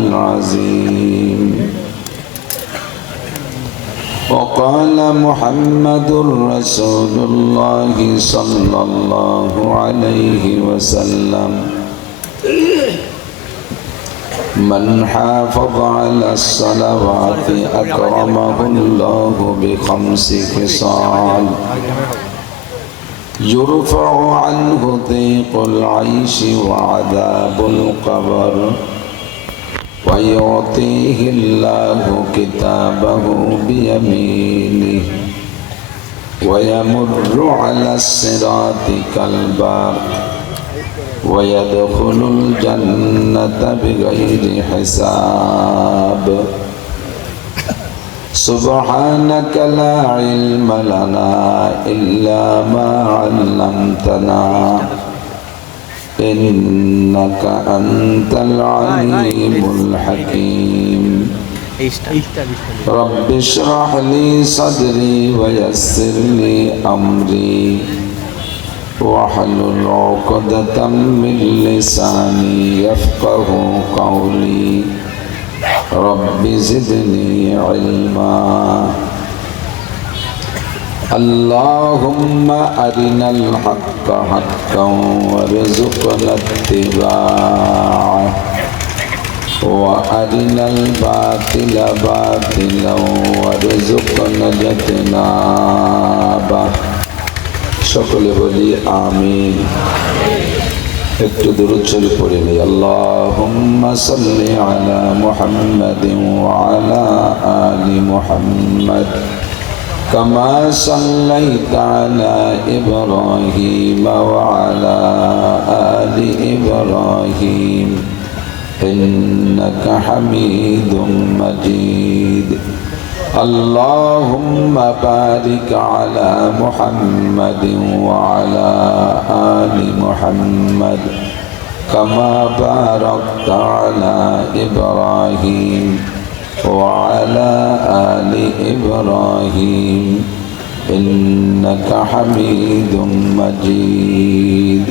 العظيم. وقال محمد رسول الله صلى الله عليه وسلم: من حافظ على الصلوات أكرمه الله ب5 خصال: يرفع عنه ضيق العيش وعذاب القبر، ويعطيه الله كتابه بيمينه، ويمر على الصراط كالبرق، ويدخل الجنة بغير حساب. سبحانك لا علم لنا إلا ما علمتنا إنك أنت العليم الحكيم. رب اشرح لي صدري ويسر لي أمري واحلل عقدة من لساني يفقه قولي. رب زدني علما. اللهم أرنا الحق حقا وارزقنا اتباعه، وأرنا الباطل باطلا وارزقنا اجتنابه। সকলে বলি আমিন। একটু দুরূদ শরীফ পড়ে নেই। আল্লাহুম্মা সাল্লি আলা মুহাম্মাদিন ওয়া আলা আলি মুহাম্মাদ কামা সাল্লাইতা আলা ইব্রাহিম ওয়া আলা আলি ইব্রাহিম ইন্নাকা হামিদুম মাজিদ। اللهم بارك على محمد وعلى آل محمد كما باركت على إبراهيم وعلى آل إبراهيم إنك حميد مجيد.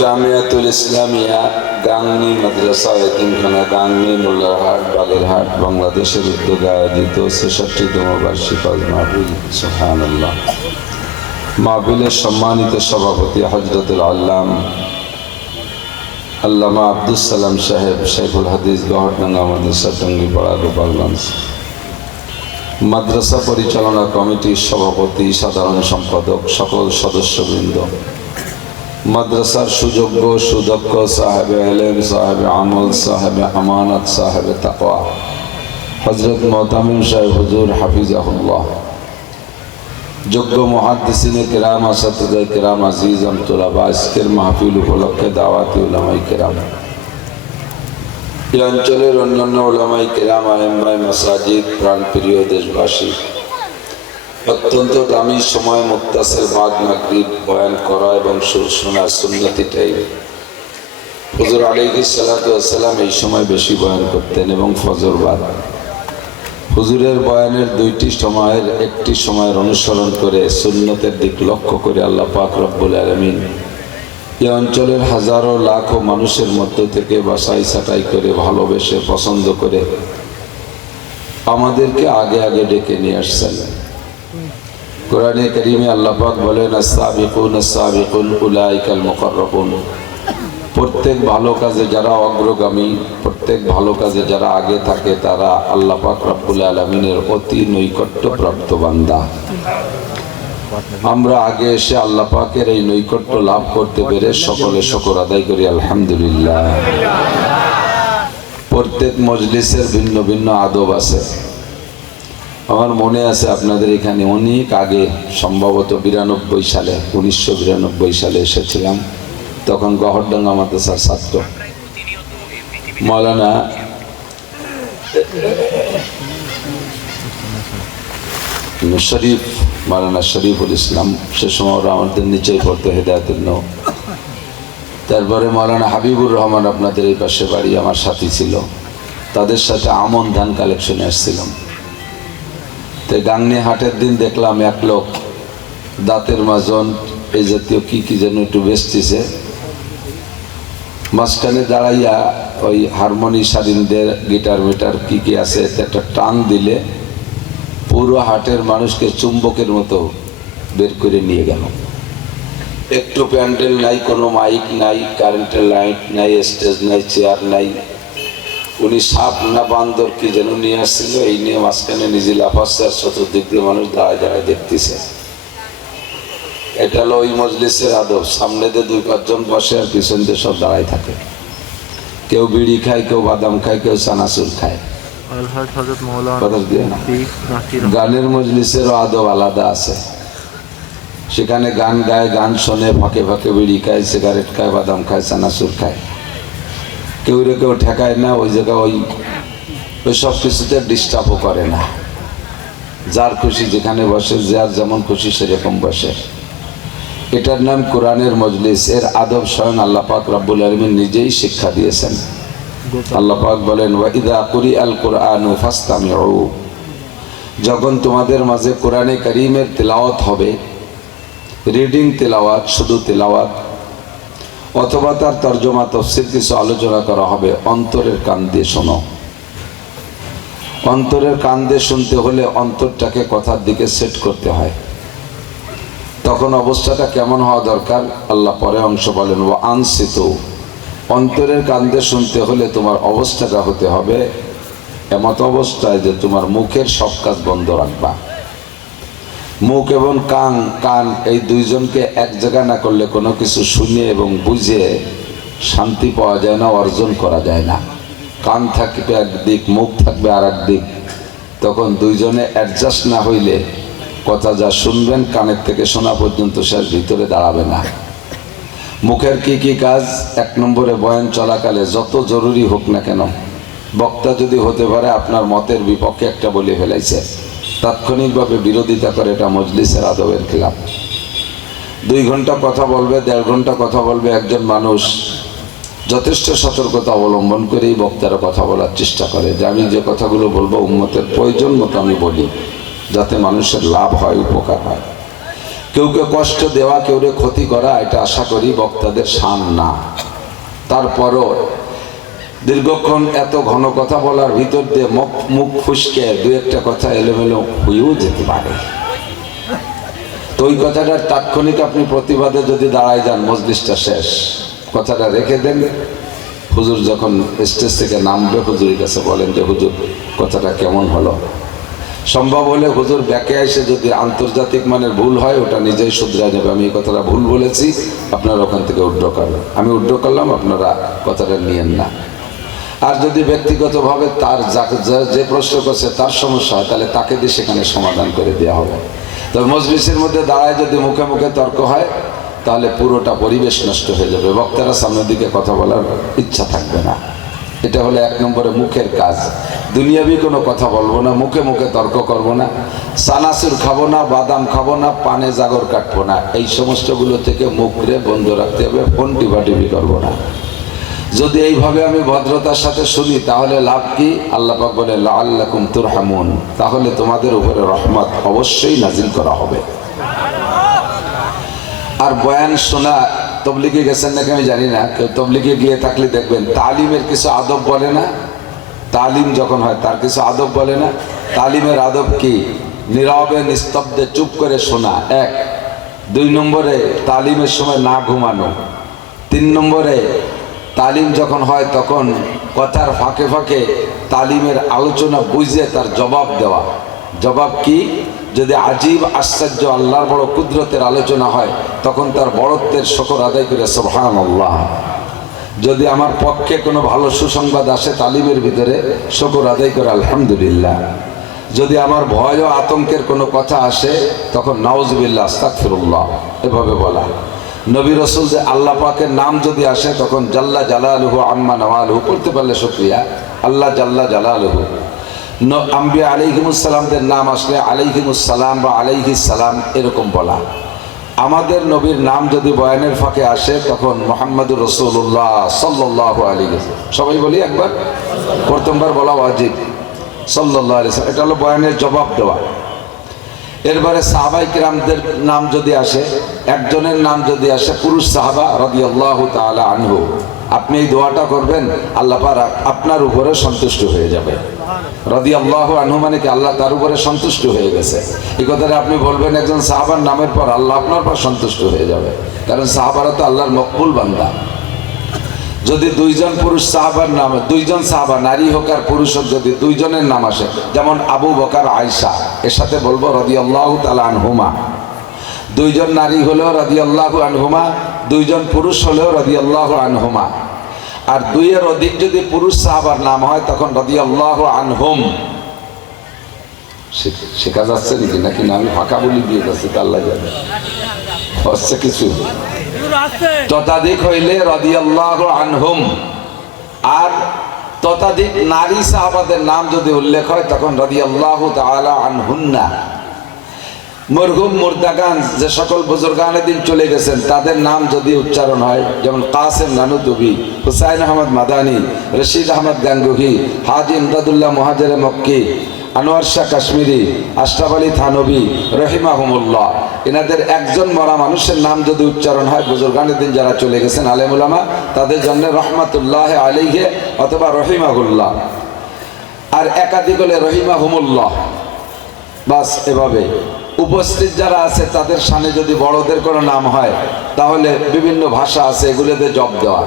জামিয়াতুল ইসলামিয়া গাংনী মাদ্রাসা এতিমখানা গাংনী মোল্লারহাট বাগেরহাট বাংলাদেশের উদ্যোগে আয়োজিত ৬৬তম বার্ষিক মাহফিল। সুবহানাল্লাহ। মাহফিলের সম্মানিত সভাপতি হযরতুল আল্লাম আল্লামা আব্দুস সালাম সাহেব, শেখুল হাদিস, গহরডাঙ্গা মাদ্রাসা, টঙ্গীপাড়া, গোপালগঞ্জ। মাদ্রাসা পরিচালনা কমিটির সভাপতি, সাধারণ সম্পাদক, সকল সদস্যবৃন্দ, মাদ্রাসার সুযোগ্য সুদক্ষ সাহেবে ইলম, সাহেবে আমল, সাহেবে আমানত, সাহেবে তাকওয়া হযরত মুহতামিম সাহেব হুজুর হাফিজাহুল্লাহ, যোগ্য মুহাদ্দিসিনে কিরাম, আসাতিজায়ে কিরাম, আজিজাম তুলাবা, আজকের মাহফিল উপলক্ষে দাওয়াতি উলামায়ে কিরাম, এই অঞ্চলের অন্যান্য উলামায়ে কিরাম, আইম্মায়ে মাসাজিদ, প্রাণপ্রিয় দেশবাসী, অত্যন্ত দামি সময় মুত্তাসিল বাদ মাগরিব বয়ান করা এবং শোনা সুন্নতি টাইম। হুজুর আলাইহিস সালাতু ওয়াস সালাম এই সময় বেশি বয়ান করতেন এবং ফজর বাদ। হুজুরের বয়ানের দুইটি সময়ের একটি সময়ের অনুসরণ করে সুন্নতের দিক লক্ষ্য করে আল্লাহ পাক রব্বুল আলামিন এই অঞ্চলের হাজারো লাখো মানুষের মধ্য থেকে বাছাই ছাঁটাই করে ভালোবেসে পছন্দ করে আমাদেরকে আগে আগে ডেকে নিয়ে আসছেন। কোরআনে কারীমে আল্লাহ পাক বলেন, আস-সাবিকুন আস-সাবিকুন উলাইকাল মুকাররাবুন। প্রত্যেক ভালো কাজে যারা অগ্রগামী, প্রত্যেক ভালো কাজে যারা আগে থাকে তারা আল্লাহ পাক রব্বুল আলামিনের অতি নৈকট্য প্রাপ্ত বান্দা। আমরা আগে এসে আল্লাহ পাকের এই নৈকট্য লাভ করতে পেরে সকলে শুকর আদায় করি আলহামদুলিল্লাহ। প্রত্যেক মজলিসের ভিন্ন ভিন্ন আদব আছে। আমার মনে আছে আপনাদের এখানে অনেক আগে, সম্ভবত 92 সালে, 1992 সালে এসেছিলাম। তখন গহরডাঙ্গা মাদ্রাসার ছাত্র মৌলানা শরীফ মাওলানা শরীফুল ইসলাম, সে সময় ওরা আমাদের নিচেই পড়তো হেদায়েতুল নূর। তারপরে মাওলানা হাবিবুর রহমান, আপনাদের এই পাশে বাড়ি, আমার সাথী ছিল, তাদের সাথে আমন ধান কালেকশনে আসছিলাম। তো গাংনি হাটের দিন দেখলাম এক লোক দাঁতের মাজন এই জাতীয় কি যেন একটু বেচতেছে, মাঝখানে দাঁড়াইয়া ওই হারমোনি সারিনদের গিটার মিটার কি আছে একটা টান দিলে পুরো হাটের মানুষকে চুম্বকের মতো বের করে নিয়ে গেল। একটু প্যান্ডেল নাই, কোনো মাইক নাই, কারেন্টের লাইট নাই, স্টেজ নাই, চেয়ার নাই। উনি সাপ না বান্দর কি যেন নিয়ে আসছিল, এই নিয়ে মাঝখানে নিজে লাফাচ্ছে আর চতুর্দিক দিয়ে মানুষ দাঁড়ায় দাঁড়ায় দেখতেছে। এটা হলো ওই মজলিসের আদব। সামনে দিয়ে 2-5 জন বসে আর পিছন দিয়ে সব দাঁড়ায় থাকে। কেউ বিড়ি খায়, কেউ বাদাম খায়, কেউ চানাচুর খায়। গানের মজলিসেরও আদব আলাদা আছে। সেখানে গান গায়, গান শোনে, ফাঁকে ফাঁকে বিড়ি খায়, সিগারেট খায়, বাদাম খায়, চানাচুর খায়। কেউ ঠেকায় না, ওই জায়গায় ওই সব কিছুতে ডিস্টার্বও করে না। যার খুশি যেখানে বসে, যার যেমন খুশি সেরকম বসে। এটার নাম কোরআনের মজলিস। এর আদব স্বয়ং আল্লাহ পাক রব্বুল আলামিন নিজেই শিক্ষা দিয়েছেন। আল্লাহ পাক বলেন, ওয়া ইযা কুরিআল কুরআনু ফাসতামিউ, যখন তোমাদের মাঝে কোরআনে কারীমের তিলাওয়াত হবে, রিডিং তিলাওয়াত, শুধু তিলাওয়াত, অথবা তার তর্জমা তাফসীর কিছু আলোচনা করা হবে, অন্তরের কান দিয়ে শোনো। অন্তরের কান দিয়ে শুনতে হলে অন্তরটাকে কথার দিকে সেট করতে হয়। তখন অবস্থাটা কেমন হওয়া দরকার? আল্লাহ পরে অংশ বলেন, ওয়া আনসিতু, অন্তরের কান দিয়ে শুনতে হলে তোমার অবস্থাটা হতে হবে এমত অবস্থায় যে তোমার মুখের সব কাজ বন্ধ রাখবা। মুখ এবং কান এই দুইজনকে এক জায়গা না করলে কোনো কিছু শুনে এবং বুঝে শান্তি পাওয়া যায় না, অর্জন করা যায় না। কান থাকবে একদিক, মুখ থাকবে আর একদিক। তখন দুইজনে অ্যাডজাস্ট না হইলে কথা যা শুনবেন কানের থেকে শোনা পর্যন্ত শেষ ভিতরে দাঁড়াবে না। মুখের কি কাজ? 1 নম্বরে বয়ান চলাকালে যত জরুরি হোক না কেন, বক্তা যদি হতে পারে আপনার মতের বিপক্ষে একটা বলে ফেলাইছে, তাৎক্ষণিকভাবে বিরোধিতা করে, এটা মজলিসের আদবের খেলাফ। 2 ঘন্টা কথা বলবে, 1.5 ঘন্টা কথা বলবে একজন মানুষ, যথেষ্ট সতর্কতা অবলম্বন করেই বক্তারা কথা বলার চেষ্টা করে যে আমি যে কথাগুলো বলবো উম্মতের প্রয়োজন মতো আমি বলি, যাতে মানুষের লাভ হয়, উপকার হয়। কেউকে কষ্ট দেওয়া, কেউকে ক্ষতি করা, এটা আশা করি বক্তাদের শান না। তারপরও দীর্ঘক্ষণ এত ঘন কথা বলার ভিতর দিয়ে মুখ ফুসকে 2-1টা কথা এলোমেলো হয়েও যেতে পারে। তো ওই কথাটার তাৎক্ষণিক আপনি প্রতিবাদে যদি দাঁড়ায় যান, মজলিসটা শেষ, কথাটা রেখে দেন। হুজুর যখন স্টেজ থেকে নামবে, হুজুরের কাছে বলেন যে হুজুর কথাটা কেমন হলো। সম্ভব হলে হুজুর ব্যাকে এসে যদি আন্তর্জাতিক মানের ভুল হয় ওটা নিজেই শুধরায় যাবে, আমি এই কথাটা ভুল বলেছি, আপনারা ওখান থেকে উড্র করবেন, আমি উড্র করলাম, আপনারা কথাটা নিয়েন না। আর যদি ব্যক্তিগতভাবে তার যে প্রশ্ন করছে তার সমস্যা হয়, তাহলে তাকে দিয়ে সেখানে সমাধান করে দেওয়া হবে। তবে মজলিসের মধ্যে দাঁড়ায় যদি মুখে মুখে তর্ক হয়, তাহলে পুরোটা পরিবেশ নষ্ট হয়ে যাবে, বক্তারা সামনের দিকে কথা বলার ইচ্ছা থাকবে না। এটা হলো 1 নম্বরে মুখের কাজ। দুনিয়াবি কোনো কথা বলবো না, মুখে মুখে তর্ক করবো না, চানাচুর খাবো না, বাদাম খাবো না, পানে জাগর কাটবো না, এই সমস্তগুলো থেকে মুখরে বন্ধ রাখতে হবে। ফোন টিপাটিপি করবো না। যদি এইভাবে আমি ভদ্রতার সাথে শুনি, তাহলে লাভ কি? আল্লাহ পাক বলে লাআল্লাকুম তুরহামুন, তাহলে তোমাদের উপরে রহমত অবশ্যই নাজিল করা হবে। আর বয়ান শোনা, তবলিগে গেছেন নাকি আমি জানি না, কেউ তবলিগে গিয়ে থাকলে দেখবেন তালিমের কিছু আদব বলে না। তালিম যখন হয় তার কিছু আদব বলে না। তালিমের আদব কি? নীরবে নিস্তব্ধে চুপ করে শোনা, 1। 2 নম্বরে তালিমের সময় না ঘুমানো। 3 নম্বরে তালিম যখন হয় তখন কথার ফাঁকে ফাঁকে তালিমের আলোচনা বুঝে তার জবাব দেওয়া। জবাব কি? যদি আজীব আশ্চর্য আল্লাহর বড় কুদরতের আলোচনা হয়, তখন তার বড়ত্বের শুকর আদায় করে সুবহানাল্লাহ। যদি আমার পক্ষে কোনো ভালো সুসংবাদ আসে তালিমের ভিতরে, শুকর আদায় করে আলহামদুলিল্লাহ। যদি আমার ভয় ও আতঙ্কের কোনো কথা আসে, তখন নাউজুবিল্লাহ, আস্তাগফিরুল্লাহ, এভাবে বলা। নবী রাসূল যে আল্লাহ পাকের নাম যদি আসে, তখন জাল্লা জালালুহু আম্মা নওয়ালুহু পড়তে পারলে শুকরিয়া, আল্লাহ জাল্লা জালালুহু। আম্বিয়া আলাইহিমুসসালামদের নাম আসলে আলাইহিমুসসালাম বা আলাইহিস সালাম এরকম বলা। আমাদের নবীর নাম যদি বয়ানের ফাঁকে আসে তখন মুহাম্মদুর রাসূলুল্লাহ সাল্লাল্লাহু আলাইহি ওয়াসাল্লাম, সবাই বলি একবার, প্রথমবার বলা ওয়াজিব সাল্লাল্লাহু আলাইহি ওয়াসাল্লাম, এটা হলো বয়ানের জবাব দেওয়া। এরপরে সাহাবায়ে কিরামদের নাম যদি আসে, একজনের নাম যদি আসে পুরুষ সাহাবা রাদিয়াল্লাহু তাআলা আনহু, আপনি এই দোয়াটা করবেন, আল্লাহ পাক আপনার উপরে সন্তুষ্ট হয়ে যাবে। রাদিয়াল্লাহু আনহু মানে কি আল্লাহ তার উপরে সন্তুষ্ট হয়ে গেছে, এই কথাটা আপনি বলবেন একজন সাহাবার নামের পর, আল্লাহ আপনার পর সন্তুষ্ট হয়ে যাবে, কারণ সাহাবারা তো আল্লাহর মকবুল বান্দা। যদি দুইজন পুরুষ সাহাবার নাম, দুইজন সাহাবা নারী হোক আর পুরুষ হোক, যদি দুইজনের নাম আসে, যেমন আবু বকর আয়েশা, এর সাথে বলবো রাদিয়াল্লাহু তাআলা আনহুমা। দুইজন নারী হলেও রাদিয়াল্লাহু আনহুমা, দুইজন পুরুষ হলেও রাদিয়াল্লাহু আনহুমা। আর দুইয়ের অধিক যদি পুরুষ সাহাবার নাম হয় তখন রাদিয়াল্লাহু আনহুম। শেখা যাচ্ছে নাকি, নাকি না আমি ফাঁকা বলি দিয়ে যাচ্ছি, তা আল্লাহ জানে, হচ্ছে কিছু ততাধিক হইলে রাদিয়াল্লাহু আনহুম। আর ততাধিক নারী সাহাবাদের নাম যদি উল্লেখ হয় তখন রাদিয়াল্লাহু তাআলা আনহুন্না। মরহুম মুর্দাগান যে সকল বুজুর্গানে দিন চলে গেছেন তাদের নাম যদি উচ্চারণ হয়, যেমন কাসেম নানুতুবি, হুসাইন আহমদ মাদানী, রশিদ আহমদ গাঙ্গুহি, হাজি ইমদাদুল্লাহ মুহাজিরে মক্কি, আনোয়ার শাহ কাশ্মীরি, আশরাফ আলী থানবী রহিমাহুমুল্লাহ, এনাদের একজন মরা মানুষের নাম যদি উচ্চারণ হয়, বুজুর্গানের দিন যারা চলে গেছেন আলেম উলামা, তাদের জন্য রহমাতুল্লাহ আলাইহি অথবা রহিমাহুল্লাহ। আর একাধিক হলে রহিমাহুমুল্লাহ, বাস এভাবে। উপস্থিত যারা আছে তাদের সামনে যদি বড়দের কোনো নাম হয় তাহলে বিভিন্ন ভাষা আছে, এগুলোতে জব দেওয়া।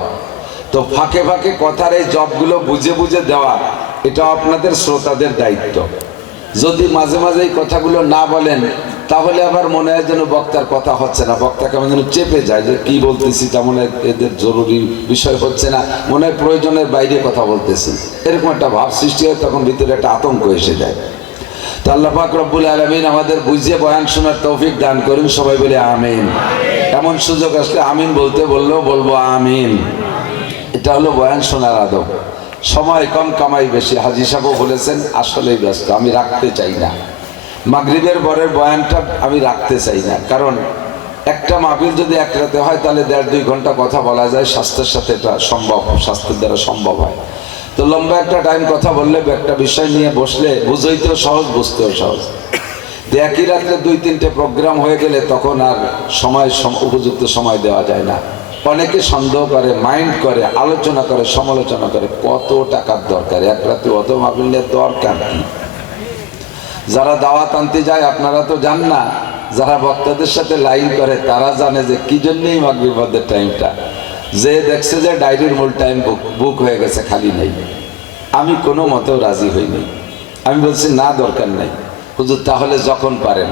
তো ফাঁকে ফাঁকে কথার এই জবগুলো বুঝে বুঝে দেওয়া, এটা আপনাদের শ্রোতাদের দায়িত্ব। যদি মাঝে মাঝে এই কথাগুলো না বলেন তাহলে আবার মনে হয় যেন বক্তার কথা হচ্ছে না, বক্তা কেমন যেন চেপে যায় যে কি বলতেছি, তেমন এদের জরুরি বিষয় হচ্ছে না, মনে হয় প্রয়োজনের বাইরে কথা বলতেছি, এরকম একটা ভাব সৃষ্টি হয়, তখন ভিতরে একটা আতঙ্ক এসে যায়। তো আল্লাহ পাক রব্বুল আলামিন আমাদের বুঝিয়ে বয়ান শোনার তৌফিক দান করুন, সবাই বলে আমিন। এমন সুযোগ আসলে আমিন বলতে বললেও বলবো আমিন। এটা হলো বয়ান শোনার আদব। সময় কম কামাই বেশি, হাজী সাহেবও বলেছেন, আসলেই ব্যস্ত, আমি রাখতে চাই না মাগরিবের পরের বয়ানটা, আমি রাখতে চাই না, কারণ একটা মাহফিল যদি এক রাতে হয় তাহলে 1.5-2 ঘন্টা কথা বলা যায়, স্বাস্থ্যের সাথে এটা সম্ভব, স্বাস্থ্যের দ্বারা সম্ভব হয়। তো লম্বা একটা টাইম কথা বললে, একটা বিষয় নিয়ে বসলে বুঝাইতেও সহজ, বুঝতেও সহজ। একই রাত্রে 2-3টে প্রোগ্রাম হয়ে গেলে তখন আর সময় উপযুক্ত সময় দেওয়া যায় না। অনেকে সন্দেহ করে, মাইন্ড করে, আলোচনা করে, সমালোচনা করে, কত টাকার দরকার এক রাতে অত মাহফিলের দরকার কি? যারা দাওয়াত আনতে যায় আপনারা তো জান না, যারা বক্তাদের সাথে লাইন করে তারা জানে যে কি জন্যই মাগরিবের টাইমটা, যে দেখছে যে ডায়েরির মূল টাইম বুক হয়ে গেছে, খালি নেই। আমি কোনো মতেও রাজি হইনি, আমি বলছি না, দরকার নেই হুজুর, তাহলে যখন পারেন।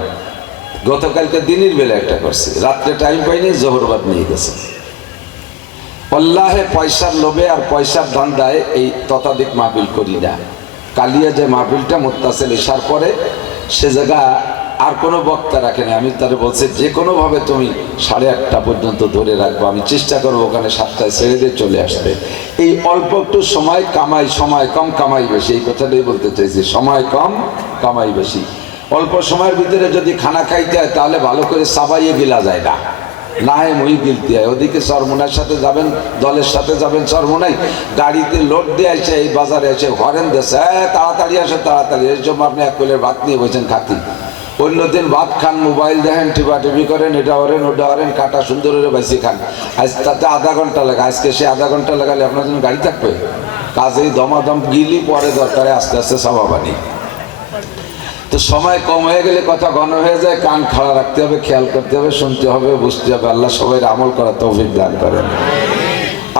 গতকালকে দিনের বেলা একটা করছি, রাত্রে টাইম পাইনি, জোহরবাদ নিয়ে গেছে। আল্লাহে পয়সার লোভে আর পয়সার ধান্দায় এই ততাধিক মাহফিল করি না। কালিয়া যে মাহফিলটা মুত্তাসিল ইশার পরে, সে জায়গা আর কোনো বক্তা রাখেনি, আমি তারে বলছি যে কোনোভাবে তুমি 8:30 পর্যন্ত ধরে রাখবো, আমি চেষ্টা করবো ওখানে 7টায় ছেড়ে দিয়ে চলে আসবে। এই অল্প একটু সময় কামাই, সময় কম কামাই বেশি, এই কথাটাই বলতে চাইছি, সময় কম কামাই বেশি। অল্প সময়ের ভিতরে যদি খানা খাইতে হয় তাহলে ভালো করে সাবাইয়ে গিলা যায় না, না হয় মই গিলতে হয়। ওদিকে চরমোনার সাথে যাবেন, দলের সাথে যাবেন চরমোনাই, গাড়িতে লোড দিয়ে আসে, এই বাজারে এসে হরেন দেশে, তাড়াতাড়ি আসে, তাড়াতাড়ি। এর জন্য আপনি এক প্লেট ভাত নিয়ে বসেন খাতি, অন্যদিন ভাত খান, মোবাইল দেখেন, টিপাটিপি করেন, এটা হরেন ওটা হরেন, কাটা সুন্দর করে বাইসে খান। আজ তাতে আধা ঘন্টা লাগে, আজকে সে আধা ঘন্টা লাগালে আপনার জন্য গাড়ি থাকবে? কাজেই দমাদম গিলি পরে দরকারে আস্তে আস্তে সভাবানি। তো সময় কম হয়ে গেলে কথা ঘন হয়ে যায়, কান খাড়া রাখতে হবে, খেয়াল করতে হবে, শুনতে হবে, বুঝতে হবে। আল্লাহ সবাই আমল করার তৌফিক দান করেন।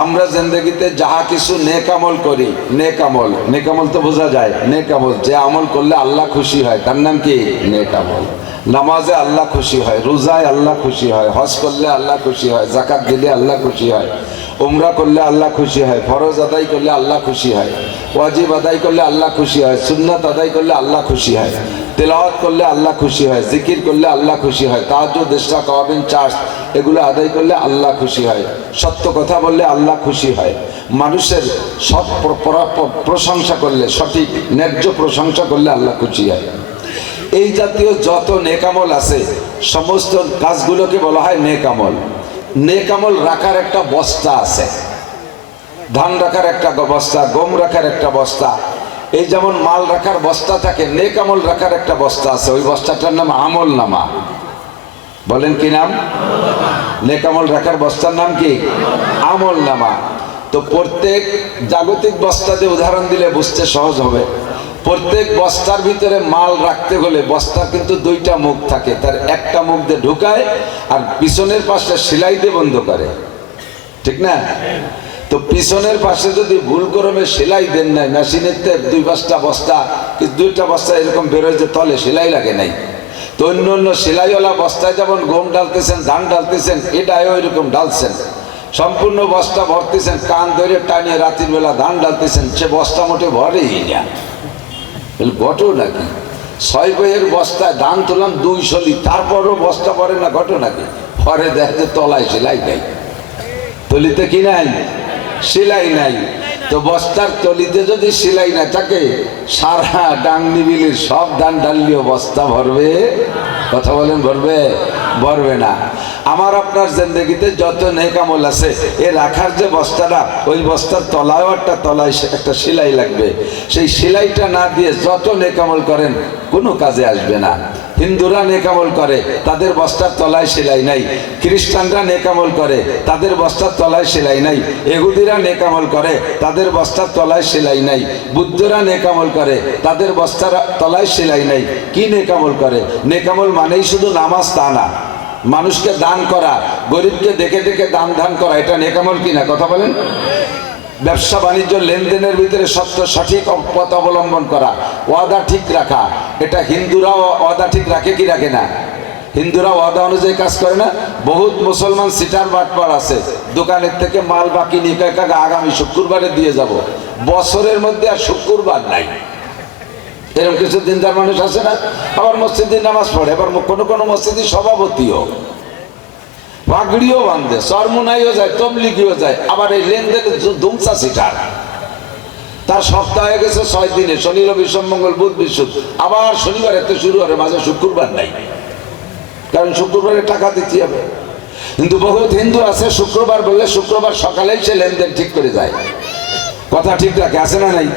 আমরা জিন্দেগিতে যাহা কিছু নেক আমল করি, নেক আমল, নেক আমল তো বোঝা যায়, নেক আমল যে আমল করলে আল্লাহ খুশি হয় তার নাম কি? নেক আমল। নামাজে আল্লাহ খুশি হয়, রোজায় আল্লাহ খুশি হয়, হজ করলে আল্লাহ খুশি হয়, যাকাত দিলে আল্লাহ খুশি হয়, উমরা করলে আল্লাহ খুশি হয়, ফরজ আদায় করলে আল্লাহ খুশি হয়, ওয়াজিব আদায় করলে আল্লাহ খুশি হয়, সুন্নাত আদায় করলে আল্লাহ খুশি হয়। তেলাওয়াত করলে আল্লাহ খুশি হয়, জিকির করলে আল্লাহ খুশি হয়, তাহাজ্জুদ, ইশরা, কাওয়াবিন, চার্জ এগুলো আদায় করলে আল্লাহ খুশি হয়, সত্য কথা বললে আল্লাহ খুশি হয়, মানুষের সৎ প্রশংসা করলে, সঠিক ন্যায্য প্রশংসা করলে আল্লাহ খুশি হয়। এই জাতীয় যত নেকামল আছে সমস্ত কাজগুলোকে বলা হয় নেকামল। নেকামল রাখার একটা বস্তা আছে, ধান রাখার একটা বস্তা, গম রাখার একটা বস্তা, এই যেমন মাল রাখার বস্তা থাকে, নেকামল রাখার একটা বস্তা আছে, ওই বস্তাটার নাম আমল নামা। বলেন কি নাম? নেকামল রাখার বস্তার নাম কি? আমল নামা। তো প্রত্যেক জাগতিক বস্তাতে উদাহরণ দিলে বুঝতে সহজ হবে। প্রত্যেক বস্তার ভিতরে মাল রাখতে হলে বস্তার কিন্তু দুইটা মুখ থাকে, তার একটা মুখ দিয়ে ঢুকায় আর পিছনের পাশে সেলাই দিয়ে বন্ধ করে, ঠিক না? তো পিছনের পাশে যদি ভুল ক্রমে সেলাই দেন নাই, মেশিনের দুই পাঁচটা বস্তা, দুইটা বস্তা এরকম বেরোয় যে তলে সেলাই লাগে নাই, তো অন্য অন্য সেলাইওয়ালা বস্তায় যেমন গম ডালতেছেন, ধান ডালতেছেন, এটাও এরকম ডালছেন, সম্পূর্ণ বস্তা ভরতেছেন, কান ধরে টানিয়ে রাতের বেলা ধান ডালতেছেন, সে বস্তা মোটে ভরেই না। ঘটনা কি? 6 বইয়ের বস্তায় ধান তুললাম 200 লি, তারপরও বস্তা ভরে না, ঘটনা কি? পরে দেখে যে তলায় সেলাই নাই, তলিতে কি নাই? সেলাই নাই। তো বস্তার তলিতে যদি সেলাই না থাকে, সারা ডাংনি বিলির সব ধান ডাললেও বস্তা ভরবে? কথা বলেন, ভরবে? ভরবে না। আমার আপনার জিন্দেগিতে যত নেকামল আছে, এ রাখার যে বস্তাটা, ওই বস্তার তলায়ও তলায় একটা সেলাই লাগবে। সেই সেলাইটা না দিয়ে যত নেকামল করেন কোনো কাজে আসবে না। হিন্দুরা নেকামল করে, তাদের বস্তার তলায় সেলাই নাই। খ্রিস্টানরা নেকামল করে, তাদের বস্তার তলায় সেলাই নাই। ইহুদিরা নেকামল করে, তাদের বস্তার তলায় সেলাই নাই। বুদ্ধরা নেকামল করে, তাদের বস্তার তলায় সেলাই নাই। কি নেকামল করে? নেকামল মানেই শুধু নামাজ তা না, মানুষকে দান করা, গরিবকে দেখে দেখে দান করা, এটা নেকামল কিনা? কথা বলেন। ব্যবসা বাণিজ্য লেনদেনের ভিতরে সত্য সঠিক পথ অবলম্বন করা, ওয়াদা ঠিক রাখা, এটা হিন্দুরাও ওয়াদা ঠিক রাখে কি রাখে না? হিন্দুরা ওয়াদা অনুযায়ী কাজ করে না। বহুত মুসলমান সিটার বাটপার আছে, দোকানের থেকে মাল বাকি নিয়ে আগামী শুক্রবারে দিয়ে যাব, বছরের মধ্যে আর শুক্রবার নাই। এরকম কিছু দিনদার মানুষ আছে না? আবার মসজিদে নামাজ পড়ে, আবার কোনো কোনো মসজিদে সভাপতিও, পাগড়িও বান্ধে, চরমুনাইও যায়, তবলিগিও যায়, আবার এই লেনদেনে ধুমসা সিটার। তার সপ্তাহ হয়ে গেছে 6 দিনে, শনি রবি সোম মঙ্গল বুধ বৃহস্পতি, আবার শনিবার এতে শুরু হবে, মাঝে শুক্রবার নাই, কারণ শুক্রবারে টাকা দিতে হবে। কিন্তু বহুত হিন্দু আছে শুক্রবার বললে শুক্রবার সকালেই সে লেনদেন ঠিক করে যায়, কথা ঠিক রাখে, আছে না নাই?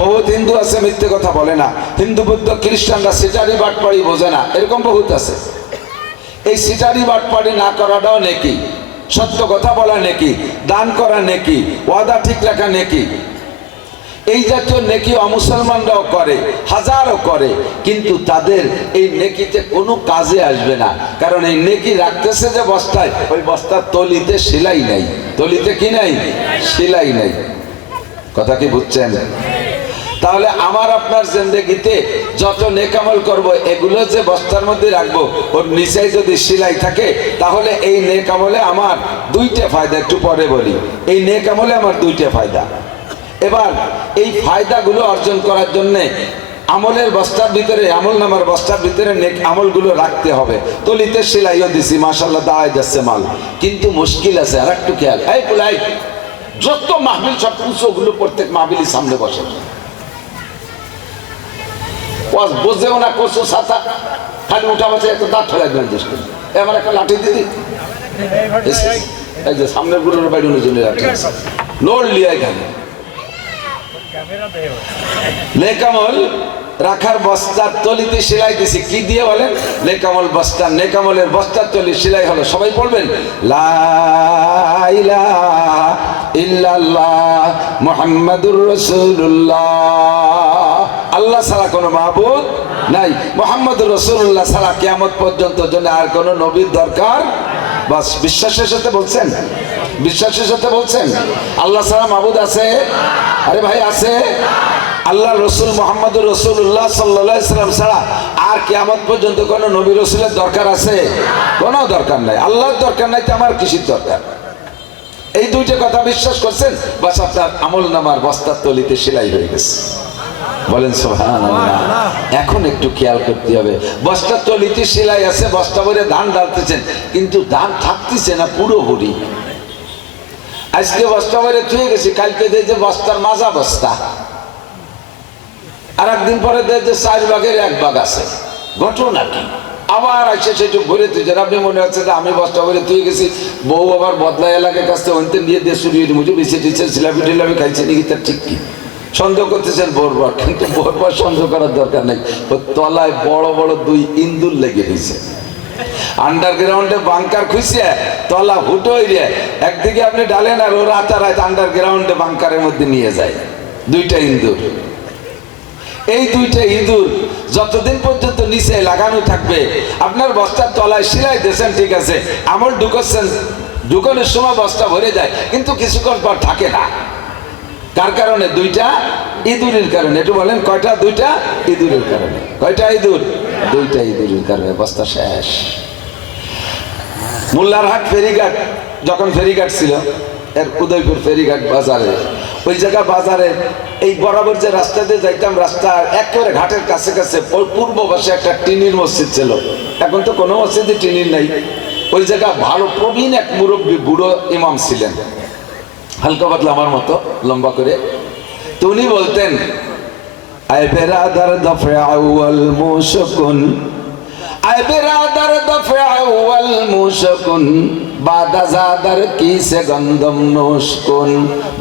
বহুত হিন্দু আছে মিথ্যে কথা বলে না। হিন্দু বুদ্ধ খ্রিস্টানরা সিটারি বাটপাড়ি বোঝে না, এরকম বহুত আছে। এই সিটারি বাটপাড়ি না করাটাও নেকি, সত্য কথা বলা নেকি, দান করা নেকি, ওয়াদা ঠিক রাখা নেকি। এই জাতীয় নেকি অমুসলমানরাও করে, হাজারও করে, কিন্তু তাদের এই নেকিতে কোনো কাজে আসবে না, কারণ এই নেকি রাখতেছে যে বস্তায়, ওই বস্তার তলিতে সেলাই নাই। তলিতে কি নাই? সেলাই নাই। কথা কি বুঝছেন? তাহলে আমার আপনার জিন্দেগিতে যত নেকামল করব, এগুলো যে বস্তার মধ্যে রাখবো, ওর নিচে যদি সেলাই থাকে, তাহলে এই নেকামলে আমার 2টা ফায়দা। একটু পরে বলি, এই নেকামলে আমার 2টা ফায়দা। এবার এই ফায়দাগুলো অর্জন করার জন্য আমলের বস্তার ভিতরে, আমল নামার বস্তার ভিতরে নেক আমলগুলো রাখতে হবে। তলিতে সেলাইও দিছি, মাশাআল্লাহ দাঁড়ায় যাচ্ছে মাল, কিন্তু মুশকিল আছে। আর একটু খেয়াল, এই পুলাই যত মাহফিল সব পুজোগুলো প্রত্যেক মাহফিলের সামনে বসে, বোঝেও না কচু ছাতা, খালি উঠা বসে একটা দাঁত ফেলাইবেন চেষ্টা করি। এবার একটা লাঠি দিদি, এই যে সামনের গুলোর বাইরে জন্য লাঠি লোড লিয়াই খালি। নেকামল রাখার বস্তার তলিতে সেলাই দিছি, কি দিয়ে বলেন? নেকামল বস্তা। নেকামলের বস্তার তলি সেলাই হলো, সবাই পড়বেন, লা ইলাহা ইল্লাল্লাহ মুহাম্মাদুর রাসূলুল্লাহ। আল্লাহ ছাড়া কোনো মাবুদ নাই, মুহাম্মাদুর রাসূলুল্লাহ ছাড়া কিয়ামত পর্যন্ত জন্য আর কোনো নবীর দরকার। বাস, বিশ্বাসের সাথে বলছেন, বিশ্বাসের সাথে বলছেন। আল্লাহ ছাড়া মাবুদ আছে? আরে ভাই আছে। আল্লাহ রসুল মুহাম্মাদুর রাসূলুল্লাহ সাল্লাল্লাহু আলাইহি সাল্লাম ছাড়া আর কিয়ামত পর্যন্ত কোনো নবী রসুলের দরকার আছে? কোনো দরকার নাই। আল্লাহর দরকার নাই, তো আমার কিসের দরকার? এই 2টা কথা বিশ্বাস করছেন, বাস আপনার আমল নামার বস্তার তলিতে সেলাই হয়ে গেছে। বলেন সুবহানাল্লাহ। এখন একটু খেয়াল করতে হবে, বস্তা তলিতে সেলাই আছে, বস্তা ভরে ধান ডালতেছেন, কিন্তু ধান থাকতেছে না পুরোপুরি। আজকে বস্তা ভরে থুয়ে গেছি, কালকে দেখছে বস্তার মাজা বস্তা, আর একদিন পরে দেখছে 4 ভাগের 1 ভাগ আছে। ঘটনা কি? আবার আসে সেটুক ভরে তুই, আপনি মনে হচ্ছে যে আমি বস্তা ভরে তুই গেছি, বউ আবার বদলা এলাকার কাছ থেকে অন্তে নিয়ে দিয়ে শুরু মুঝে বেশি টিচ্ছে সিলাপি টিলাপি খাইছে নাকি, তার ঠিক কি সন্দেহ করতেছেন বোরবার, কিন্তু বোরবার সন্দেহ করার দরকার নেই। ও তলায় বড় বড় 2 ইন্দুর লেগে দিয়েছে, আন্ডারগ্রাউন্ডে বাংকার খুঁজছে, তলা হুটো হইলে একদিকে আপনি ডালেন আর ওরা রাতারাত আন্ডারগ্রাউন্ডে বাংকারের মধ্যে নিয়ে যায় 2টা ইন্দুর। এই 2টা ইঁদুর যতদিন পর্যন্ত নিচে লাগানো থাকবে, আপনার বস্তার তলায় সেলাই দিয়েছেন ঠিক আছে, আমল ঢুকাচ্ছেন, ঢুকানোর সময় বস্তা ভরে যায়, কিন্তু কিছুক্ষণ পর থাকে না। কার কারণে? 2টা ইঁদুরের কারণে। একটু বলেন কয়টা? 2টা ইঁদুরের কারণে। কয়টা ইঁদুর? 2টা ইঁদুরের কারণে বস্তা শেষ। মোল্লারহাট ফেরিঘাট, যখন ফেরিঘাট ছিল, এর উদয়পুর ফেরিঘাট বাজারে, ওই জায়গা বাজারে এই বরাবর যে রাস্তা দিয়ে যাইতাম, রাস্তার একেবারে ঘাটের কাছে কাছে পূর্ব পাশে একটা টিনির মসজিদ ছিল। এখন তো কোনো মসজিদে টিনির নাই। ওই জায়গা ভালো প্রবীণ এক মুরব্বী বুড়ো ইমাম ছিলেন, হালকা পাতলা আমার মতো, লম্বা করে। তো উনি বলতেন, আয় বেরাদার দফে আউয়াল মুশকুন, আয় বেরাদার দফে আউয়াল মুশকুন, বাদা জাদার কিসে গন্ধম নুশকুন,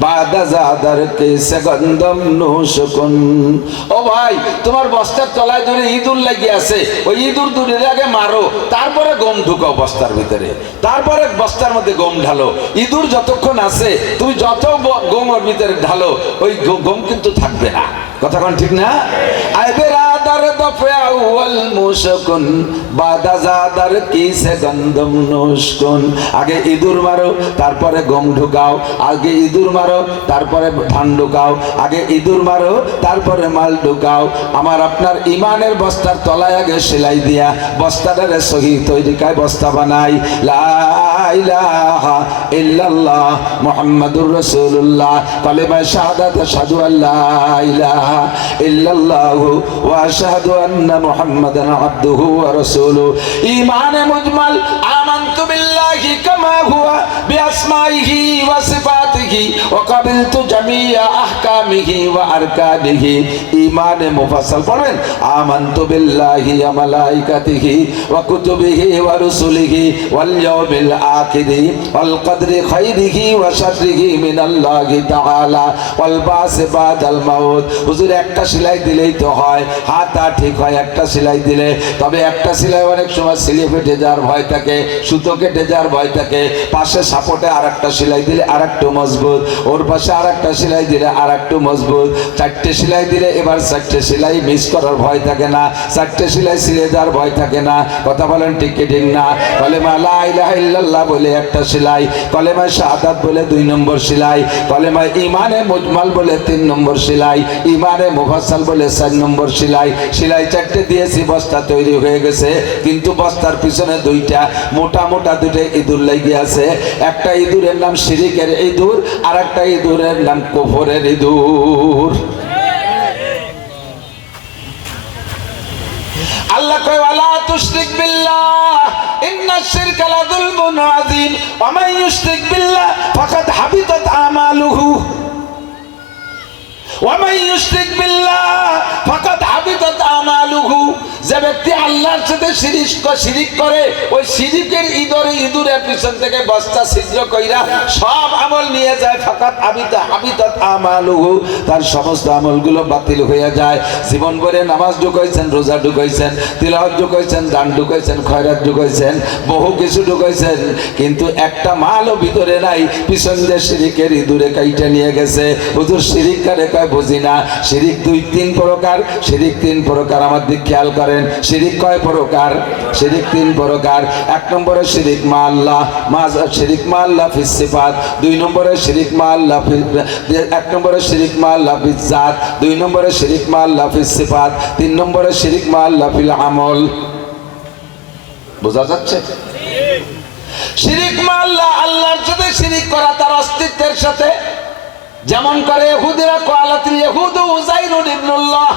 বাদা জাদার কিসে গন্ধম নুশকুন। ও ভাই, তোমার বস্তার তলায় ধরে ইঁদুর লাগিয়ে আছে, ওই ইঁদুর দূরের আগে মারো, তারপরে গম ঢুকাও বস্তার ভিতরে, তারপরে বস্তার মধ্যে গম ঢালো। ইঁদুর যতক্ষণ আছে, তুমি যত গম ওর ভিতরে ঢালো, ওই গম কিন্তু থাকবে না। কথা কোন ঠিক না? আয় বেরাদার দফে আউয়াল মুশকুন, বাদা জাদার কিসে গন্ধম নুশকুন। আগে ইঁদুর মারো, তারপরে গম ঢুকাও, আগে ইঁদুর মারো, তারপরে ধান ঢুকাও, আগে ইঁদুর মারো, তারপরে মাল ঢুকাও। আমার আপনার ইমানের বস্তার তলায় আগে সেলাই দিয়া বস্তাটারে সহি তৈরিকায় বস্তা বানাই। লা ইলাহা ইল্লাল্লাহ মুহাম্মাদুর রাসূলুল্লাহ, কালেমা শাহাদাত, আশহাদু আল্লা ইলাহা ইল্লাল্লাহু ওয়া আশহাদু আন্না মুহাম্মাদান আবদুহু ওয়া রাসূলুহু। ঈমানে মুজমাল, আমানতু বিল্লাহি কামা হুয়া বিআসমাইহি ওয়া সিফাতিহি ওয়া কাবিলতু জামিয়া আহকামিহি ওয়া আরকানিহি। ঈমানে মুফাসসাল পড়বেন, আমানতু বিল্লাহি ওয়া মালাইকাতিহি ওয়া কুতুবিহি ওয়া রুসুলিহি ওয়াল ইয়াউমিল আখিরি ওয়াল কদরি খাইরিহি ওয়া শাররিহি মিনাল্লাহি তাআলা ওয়াল বাসি বাদাল মাউত। হুজুর একটা সেলাই দিলেই তো হয়, হাতটা ঠিক হয় একটা সেলাই দিলে, তবে একটা সেলাই অনেক সময় সিলে ফেটে যাওয়ার ভয় থাকে, সুতো কেটে যাওয়ার ভয় থাকে। পাশে সাপোর্টে আরেকটা সেলাই দিলে আরেকটু মজবুত, ওর পাশে আরেকটা সেলাই দিলে আরেকটু মজবুত। 4টে সেলাই দিলে এবার 4টে সেলাই মিস করার ভয় থাকে না, 4টে সেলাই ছিঁড়ে যাওয়ার ভয় থাকে না। কথা বলেন ঠিক কি ঠিক না? কলেমা লা ইলাহা ইল্লাল্লাহ বলে একটা সেলাই, কলেমা শাহাদাত বলে 2 নম্বর সেলাই, কলেমা ইমানে মুজমাল বলে 3 নম্বর সেলাই, ইমানে মুফাসসাল বলে 4 নম্বর সেলাই। সেলাই 4টে দিয়েছি, বস্তা তৈরি হয়ে গেছে, কিন্তু বস্তার পিছনে 2টা মোটা মোটা 2টা ইঁদুর লেগে আছে। একটা ইঁদুরের নাম শিরিকের ইঁদুর, আর একটা ইঁদুরের নাম কুফরের ইঁদুর। আল্লাহ কয়, ওয়ালা তুশরিক বিল্লাহ ইন্নাশ শিরকা লাযুলমুন আযীম ওয়া মান ইউশরিক বিল্লাহ ফাকাদ হাবিতাত আমালুহু ওয়া মান ইউশরিক বিল্লাহ ফাকাদ হাবিতাত আমালুহু। যে ব্যক্তি আল্লাহর সাথে শিরিক করে, ওই শিরিকের ইঁদুরের পিছন থেকে বস্তা ছিদ্র কইরা সব আমল নিয়ে যায়, ফাকাদ হাবিতাত আমালুহু, তার সমস্ত আমলগুলো বাতিল হয়ে যায়। জীবন ভরে নামাজ ঢুকাইছেন, রোজা ঢুকাইছেন, তিলাওয়াত ঢুকাইছেন, দান ঢুকাইছেন, খয়রাত ঢুকাইছেন, বহু কিছু ঢুকাইছেন, কিন্তু একটা মালও ভিতরে নাই, পিছন দিয়ে শিরিকের ইঁদুরে কাইটা নিয়ে গেছে। হুজুর শিরিক কারে কয় বুঝি না। শিরিক 2-3 প্রকার, শিরিক 3 প্রকার। আমার দিক খেয়াল করেন, শিরিক কয় প্রকার? শিরিক 3 প্রকার। 1 নম্বরে শিরিক মা আল্লাহ, শিরিক মা আল্লাহ ফিস সিফাত। 2 নম্বরে শিরিক মা আল্লাহ 1 নম্বরে শিরিক মা আল্লাহ ফিস জাত, 2 নম্বরে শিরিক মা আল্লাহ ফিস সিফাত, 3 নম্বরে শিরিক মা আল্লাহ ফিল আমল। বোঝা যাচ্ছে? শিরিক মা আল্লাহ, আল্লাহর সাথে শিরিক করা, তার অস্তিত্বের সাথে। যেমন করে ইহুদিরা ক্বালাতিল ইহুদু উযাইরুন ইবনুল্লাহ,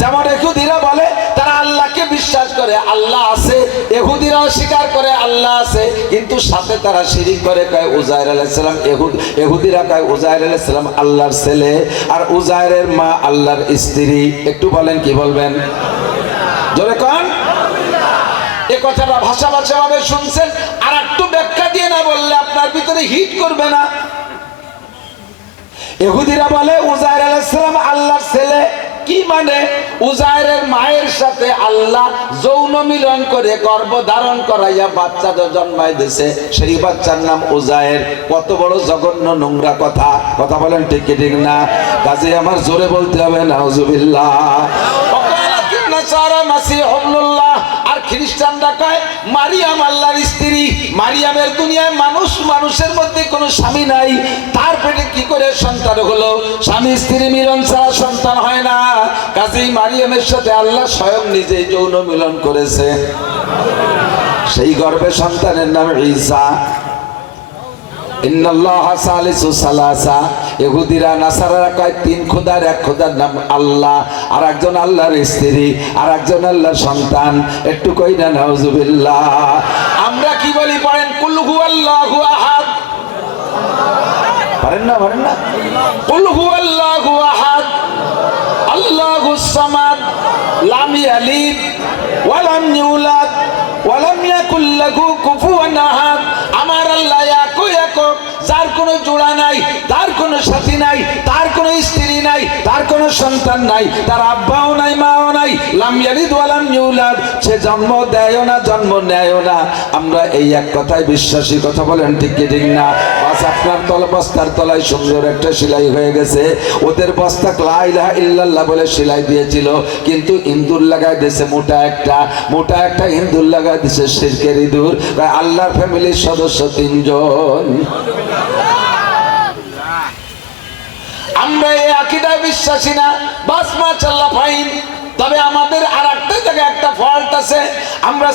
যেমন ইহুদিরা বলে তারা আল্লাহকে বিশ্বাস করে আল্লাহ আছে, ইহুদিরাও স্বীকার করে আল্লাহ আছে, কিন্তু সাথে তারা শিরিক করে কয় উযাইর আলাইহিস সালাম, ইহুদিরা কয় উযাইর আলাইহিস সালাম আল্লাহর ছেলে আর উযাইরের মা আল্লাহর স্ত্রী। একটু বলেন, কি বলবেন? জোরে কোন? এই কথাটা ভাষা ভাবে শুনছেন, আর একটু ব্যাখ্যা দিয়ে না বললে আপনার ভিতরে হিট করবে না। ইহুদিরা বলে উযাইর আলাইহিস সালাম আল্লাহর ছেলে, কি মানে? উযাইরের মায়ের সাথে আল্লাহ যৌন মিলন করে গর্ভ ধারণ করাইয়া বাচ্চা জন্মায় দিয়েছে, সেই বাচ্চার নাম উযাইর। কত বড় জঘন্য নোংরা কথা, কথা বলেন ঠিক কি ঠিক না? কাজে আমার জোরে বলতে হবে নাউজুবিল্লাহ। আর খ্রিস্টানরা কয় মারিয়াম আল্লাহর স্ত্রী। মারিয়ামের দুনিয়ায় মানুষের মধ্যে কোনো স্বামী নাই, তার পেটে কি করে সন্তান হলো? স্বামী স্ত্রী মিলন ছাড়া সন্তান হয় না। কাজেই মারিয়ামের সাথে আল্লাহ স্বয়ং নিজেই যৌন মিলন করেছে, সেই গর্ভে সন্তানের নাম ঈসা। ইন্নাল্লাহা সালিসু সালাসা। ইহুদিরা নাসারারা কয় তিন খোদার এক খোদার নাম আল্লাহ, আর একজন আল্লাহর স্ত্রী, আর একজন আল্লাহর সন্তান। একটু কই না নাউজুবিল্লাহ। আমরা কি বলি পড়েন? কুল হুয়াল্লাহু আহাদ। পারেন না? কুল হুয়াল্লাহু আহাদ আল্লাহুস সামাদ লাম ইয়ালিদ ওয়া লাম ইউলাদ ওয়া লাম ইয়াকুল লাহু কুফুয়ান আহাদ। আমার আল্লাহ একক, যার কোনো জোড়া নাই, তার কোনো সাথী নাই, তার কোনো স্ত্রী নাই, তার কোনো সন্তান নাই, তার আব্বাও নাই, মাও নাই। লাম ইয়ালিদ ওয়া লাম ইউলাদ, সে জন্ম দেয়ও না, জন্ম নেয়ও না। আমরা এই এক কথায় বিশ্বাসী, কথা বলেন ঠিক কি ঠিক না? বাস আপনার বস্তার তলায় সুন্দর একটা সেলাই হয়ে গেছে। ওদের বস্তা লা ইলাহা ইল্লাল্লাহ বলে সেলাই দিয়েছিল, কিন্তু ইন্দুর লাগাই দিয়েছে মোটা একটা ইন্দুর লাগাই দিয়েছে শিরকের ইঁদুর। আল্লাহর ফ্যামিলির সদস্য 3 জন। আমরা এই আকীদায় বিশ্বাসী না, বাস মাশাআল্লাহ ফাইন। তবে আমাদের আর একটা জায়গায় একটা ফল্ট আছে, আমরা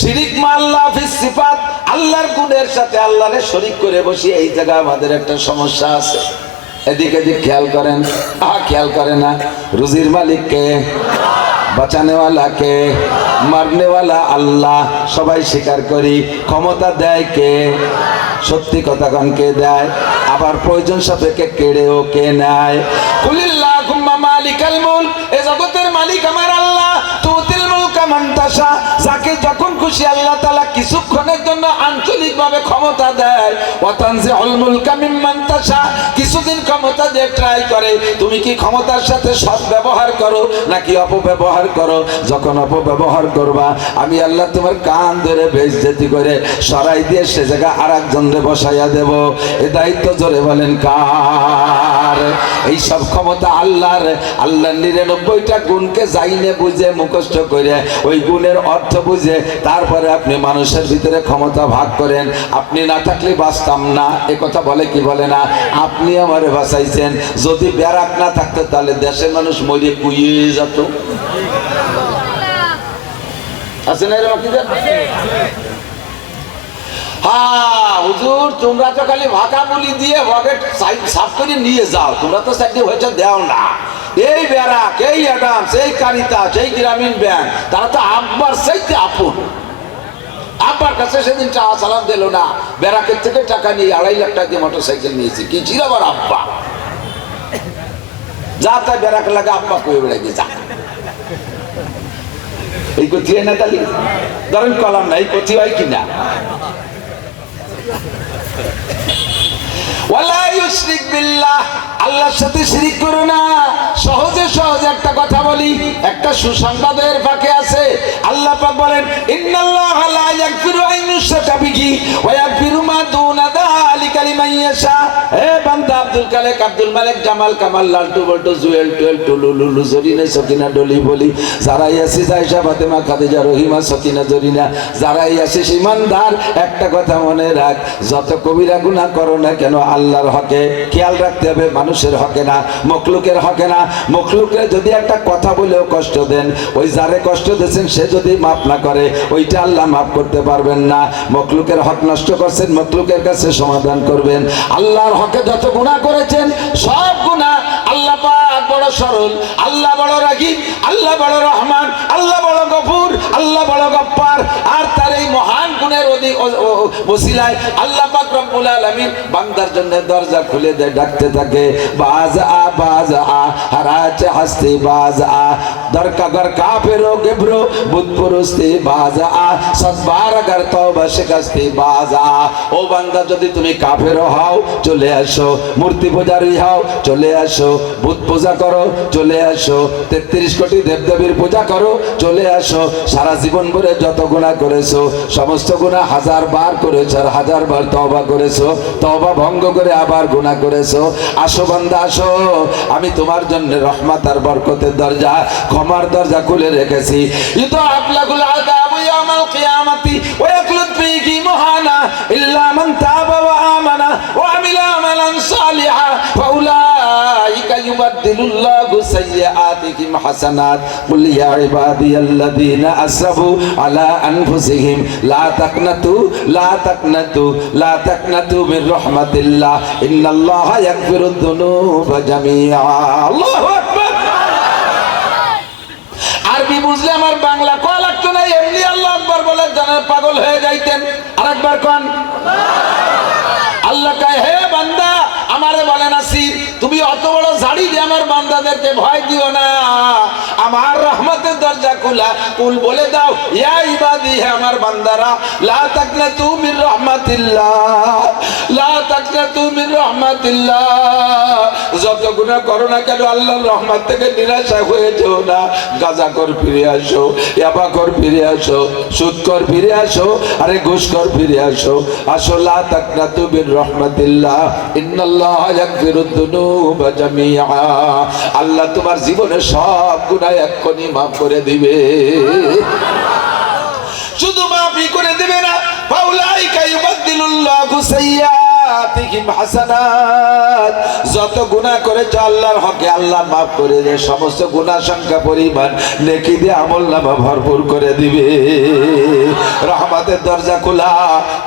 শিরিক মা আল্লাহ ফিস সিফাত, আল্লাহর গুণের সাথে আল্লাহরে শরীক করে বসি। এই জায়গায় আমাদের একটা সমস্যা আছে। এদিকে খেয়াল করেন, খেয়াল করে না? রুজির মালিক কে? বাঁচানে ওয়ালা কে? মারনে ওয়ালা আল্লাহ। সবাই স্বীকার করি। ক্ষমতা দেয় কে? সত্যি কথা কোন কে দেয়? আবার প্রয়োজন সাপেক্ষে কেড়েও কে নেয়? কুলিল্লাহুম্মা মালিকাল মুলক, এই জগতের মালিক আমার আল্লাহ। তুতিল মুলকা মান তাশা, যাকে যখন খুশি আল্লাহ তাআলা কিছুক্ষণের জন্য আঞ্চলিকভাবে ক্ষমতা দেয়। ওয়া তানজিউল মুলকা মিম্মান তাশা, কিছুদিন ক্ষমতা দিয়ে ট্রাই করে। তুমি কি ক্ষমতার সাথে সৎ ব্যবহার করো নাকি অপব্যবহার করো? যখন অপব্যবহার করবা, আমি আল্লাহ তোমার কান ধরে বেইজ্জতি করে সরাই দিয়ে সে জায়গা আরেকজনকে বসাইয়া দেব। এই দায়িত্ব জোরে বলেন কার? এই সব ক্ষমতা আল্লাহর। আল্লাহর 99টা গুণকে জাইনে বুঝে মুখস্থ করে ওই গুণের অর্থ বুঝে তারপরে আপনি মানুষের ভিতরে ক্ষমতা ভাগ করেন। আপনি না থাকলে বাঁচতাম না, এ কথা বলে কি বলে না? আপনি আমারে বাঁচাইছেন। যদি ব্যারাক না থাকতো তাহলে দেশের মানুষ মরে কুইয়ে যেত। আছে না এরকম? হ্যাঁ হুজুর, তোমরা তো খালি ভাকা বলি দিয়ে পকেট সাফ করে নিয়ে যাও, তোমরা তো সাইডে হয়েছে দেও না। এই ব্যারাক, এই অ্যাডামস, এই কারিতাস, এই গ্রামীণ ব্যাংক, তারা তো আব্বার চাইতে আপন। আব্বার কাছে সেদিন টাকা সালাম দিল না, ব্যারাকের থেকে টাকা নিয়ে 2.5 লাখ টাকা দিয়ে মোটরসাইকেল নিয়েছি। কি ছিল আবার আব্বা? যা তাই ব্যারাক লাগে আব্বা কয়ে বেড়ে গিয়ে যা। এই কথি হয় না? তাহলে ধরেন কলাম না, এই কথি হয় কিনা? ওয়ালা ইউশরিক বিল্লাহ, আল্লাহর সাথে শিরিক করো না। সহজে একটা কথা বলি, একটা সুসংবাদের ফাঁকে আছে। আল্লাহ পাক বলেন ইন্নাল্লাহা লা ইয়াগফিরু আন ইউশরাকা বিহি ওয়া ইয়াগফিরু মা দুনা যালিকা লিমান ইয়াশা। হে বান্দা আব্দুল মালিক, জামাল, কামাল, লালটু, বল্টু, জুয়েল, টুয়েল, টুলু, লুলু, জরিনা, সকিনা, ডলি, বলি, যারা ইয়াসিস, আয়েশা, ফাতেমা, খাদিজা, রহিমা, সকিনা, জরিনা, যারা ইয়াসিস ইমানদার, একটা কথা মনে রাখ, যত কবিরা গুনাহ করো না কেন আল্লাহর হকে, খেয়াল রাখতে হবে, মানুষের হকে না, মখলুকের হকে না। মখলুকে যদি একটা কথা বলেও কষ্ট দেন, ওই যারে কষ্ট দিয়েছেন সে যদি মাফ না করে, ওইটা আল্লাহ মাফ করতে পারবেন না। মখলুকের হক নষ্ট করছেন, মখলুকের কাছে সমাধান করবেন। আল্লাহর হকে যত গুনাহ করেছেন সব গুনাহ আল্লাহ পাক বড় সরল, আল্লাহ বড় রাগীব, আল্লাহ বড় রহমান, আল্লাহ বড় গফুর, আল্লাহ বড় গফফার। আর তার এই মহান গুণের ওসিলায় আল্লাহ পাক রব্বুল আলামিন বান্দার জন্য দরজা খুলে দেয়, ডাকতে থাকে বাজ আ হারাচ হাসতে বাজ আ দরকার কাফেরো গেবরো বুত পুরুস্তে বাজ আ সতবার আগার তওবা শিকস্তে বাজ আ। ও বান্দা, যদি তুমি কাফেরও হও চলে আসো, মূর্তি পূজারী হও চলে আসো, বুত পূজা করো চলে আসো, 33 কোটি দেবদেবীর পূজা করো চলে আসো। সারা জীবন ভরে যত গুনাহ করেছো সমস্ত গুনাহ 1000 বার করেছো, আর 1000 বার তওবা করেছো, তওবা ভঙ্গ করে আবার গুনাহ করেছো। আসো বান্দা আসো, আমি তোমার জন্য রহমত আর বরকতের দরজা, ক্ষমার দরজা খুলে রেখেছি। ইতো আফলাকুল আযাবু ইয়াউমাল কিয়ামাতি ওয়া ইয়াখলুদ ফীহি মুহানা ইল্লা মান তাবা ওয়া আমানা ওয়া আমিলা আমালান সালিহা ফাউলাইকা ইউবাদদিলুল্লাহু সাইয়্যাতিহিম হাসানাত কুল ইয়া ইবাদিয়াল্লাযীনা আসরাফু আলা আনফুসিহিম লা তাকনাতু মির রাহমাতিল্লাহ ইন্নাল্লাহা ইয়াগফিরুদ যুনুবা জামিআ। আল্লাহু আকবার। আরবি বুঝলে আমার বাংলা কোয়া লাগতো না, এমনি আল্লাহু আকবার বলে জানার পাগল হয়ে যাইতেন। আরেকবার কোন আল্লাহ কয়, হে বান্দা আমারে বলে নাসির, তুমি অত বড় ঝাড়ি দিয়ে আমার বান্দাদেরকে ভয় দিও না, আমার রহমতের দরজা খোলা, কুল বলে দাও ইয়া ইবাদি, হে আমার বান্দারা, লা তাকনাতু মির রাহমাতিল্লাহ, লা তাকনাতু মির রাহমাতিল্লাহ। যত গুনাহ করো না কেন আল্লাহর রহমত থেকে নিরাশা হয়ে যেও না। গাঁজাখোর ফিরে আসো, ইয়াবাখোর ফিরে আসো, সুদখোর ফিরে আসো, আরে ঘুষখোর ফিরে আসো। আসো, লা তাকনাতু মির রাহমাতিল্লাহ ইন্নাল্লাহা ইয়াগফিরুদ যুনুবা জামিআ। আল্লাহ তোমার জীবনের সব গুনাহ এক্ষুনি মাফ করে দিবে। শুধু মাফই করে দিবে না, ফাউলাইকা ইউবাদদিলুল্লাহু সাইয়্যাতিহিম হাসানাত। যত গুনাহ করেছো আল্লাহর হকে আল্লাহ মাফ করে দেয়, সমস্ত গুনাহ সংখ্যা পরিমাণ নেকি দিয়ে আমলনামা ভরপুর করে দিবে। রহমতের দরজা খোলা,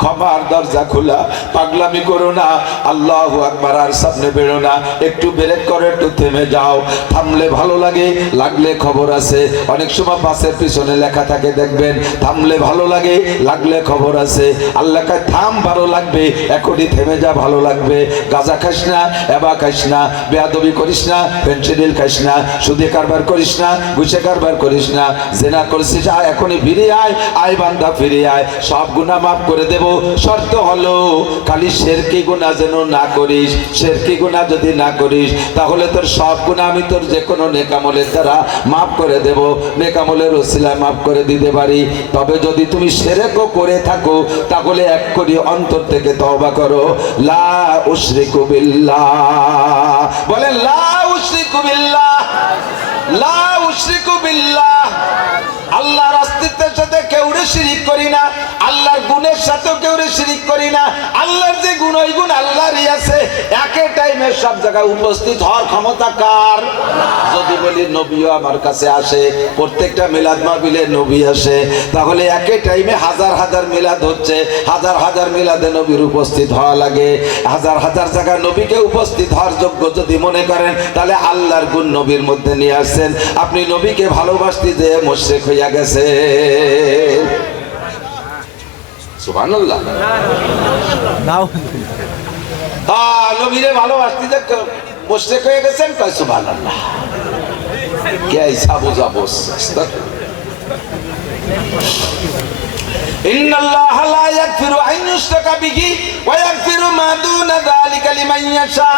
ক্ষমার দরজা খোলা। পাগলামি করো না, আল্লাহু আকবার, আর সামনে বেরো না, একটু ব্রেক করো, একটু থেমে যাও। থামলে ভালো লাগে, লাগলে খবর আছে। অনেক সময় বাসের পিছনে লেখা থাকে দেখবেন, থামলে ভালো লাগে, লাগলে খবর আছে। আল্লাহ কয় থাম, ভালো লাগবে, এখনই থেমে যা, ভালো লাগবে। গাঁজা খাস না, এবা খাস না, বেয়াদবি করিস না, ফেন্সিডিল খাস না, সুদে কারবার করিস না, ঘুষে কারবার করিস না, জেনা করছিস, এখনই ফিরে আয়, আয় বান্দা ফিরে আয়, সব গুনাহ মাফ করে দেব। শর্ত হলো খালি শিরকি গুনাহ যেন না করিস। শিরকি গুনাহ যদি না করিস তাহলে তোর সব গুনাহ আমি তোর যে কোনো নেক আমলের দ্বারা মাফ করে দেব, নেক আমলের ওসিলায় মাফ করে দিতে পারি। তবে যদি তুমি শিরকও করে থাকো তাহলে এক করে অন্তর থেকে তওবা করো। লা উশরিকু বিল্লাহ, বলেন লা উশরিকু বিল্লাহ, লা উশরিকু বিল্লাহ। আল্লাহর অস্তিত্বের সাথে কেউরে শিরিক করি না, আল্লাহর গুণের সাথেও কেউরে শিরিক করি না। আল্লাহর যে গুণ ওই গুণ আল্লাহরই আছে। একই টাইমে সব জায়গায় উপস্থিত হওয়ার ক্ষমতা কার? যদি বলি নবীও আমার কাছে আসে, প্রত্যেকটা মিলাদ মাহফিলে নবী আসে, তাহলে একই টাইমে হাজার হাজার মিলাদ হচ্ছে, হাজার হাজার মিলাদে নবীর উপস্থিত হওয়া লাগে। হাজার হাজার জায়গায় নবীকে উপস্থিত হওয়ার যোগ্য যদি মনে করেন তাহলে আল্লাহর গুণ নবীর মধ্যে নিয়ে আসছেন। আপনি নবীকে ভালোবাসতে যে মুশরিক হইয়া গেছে। সুবহানাল্লাহ। নবীরে ভালোবাসতে যে মুশরিক হয়ে গেছেন, কয় সুবহানাল্লাহ। কে ঈসা বুঝা বস। ইন্নাল্লাহা লা ইয়াগফিরু আন ইউশরাকা বিহি ওয়া ইয়াগফিরু মা দুনা যালিকা লিমান ইয়াশা।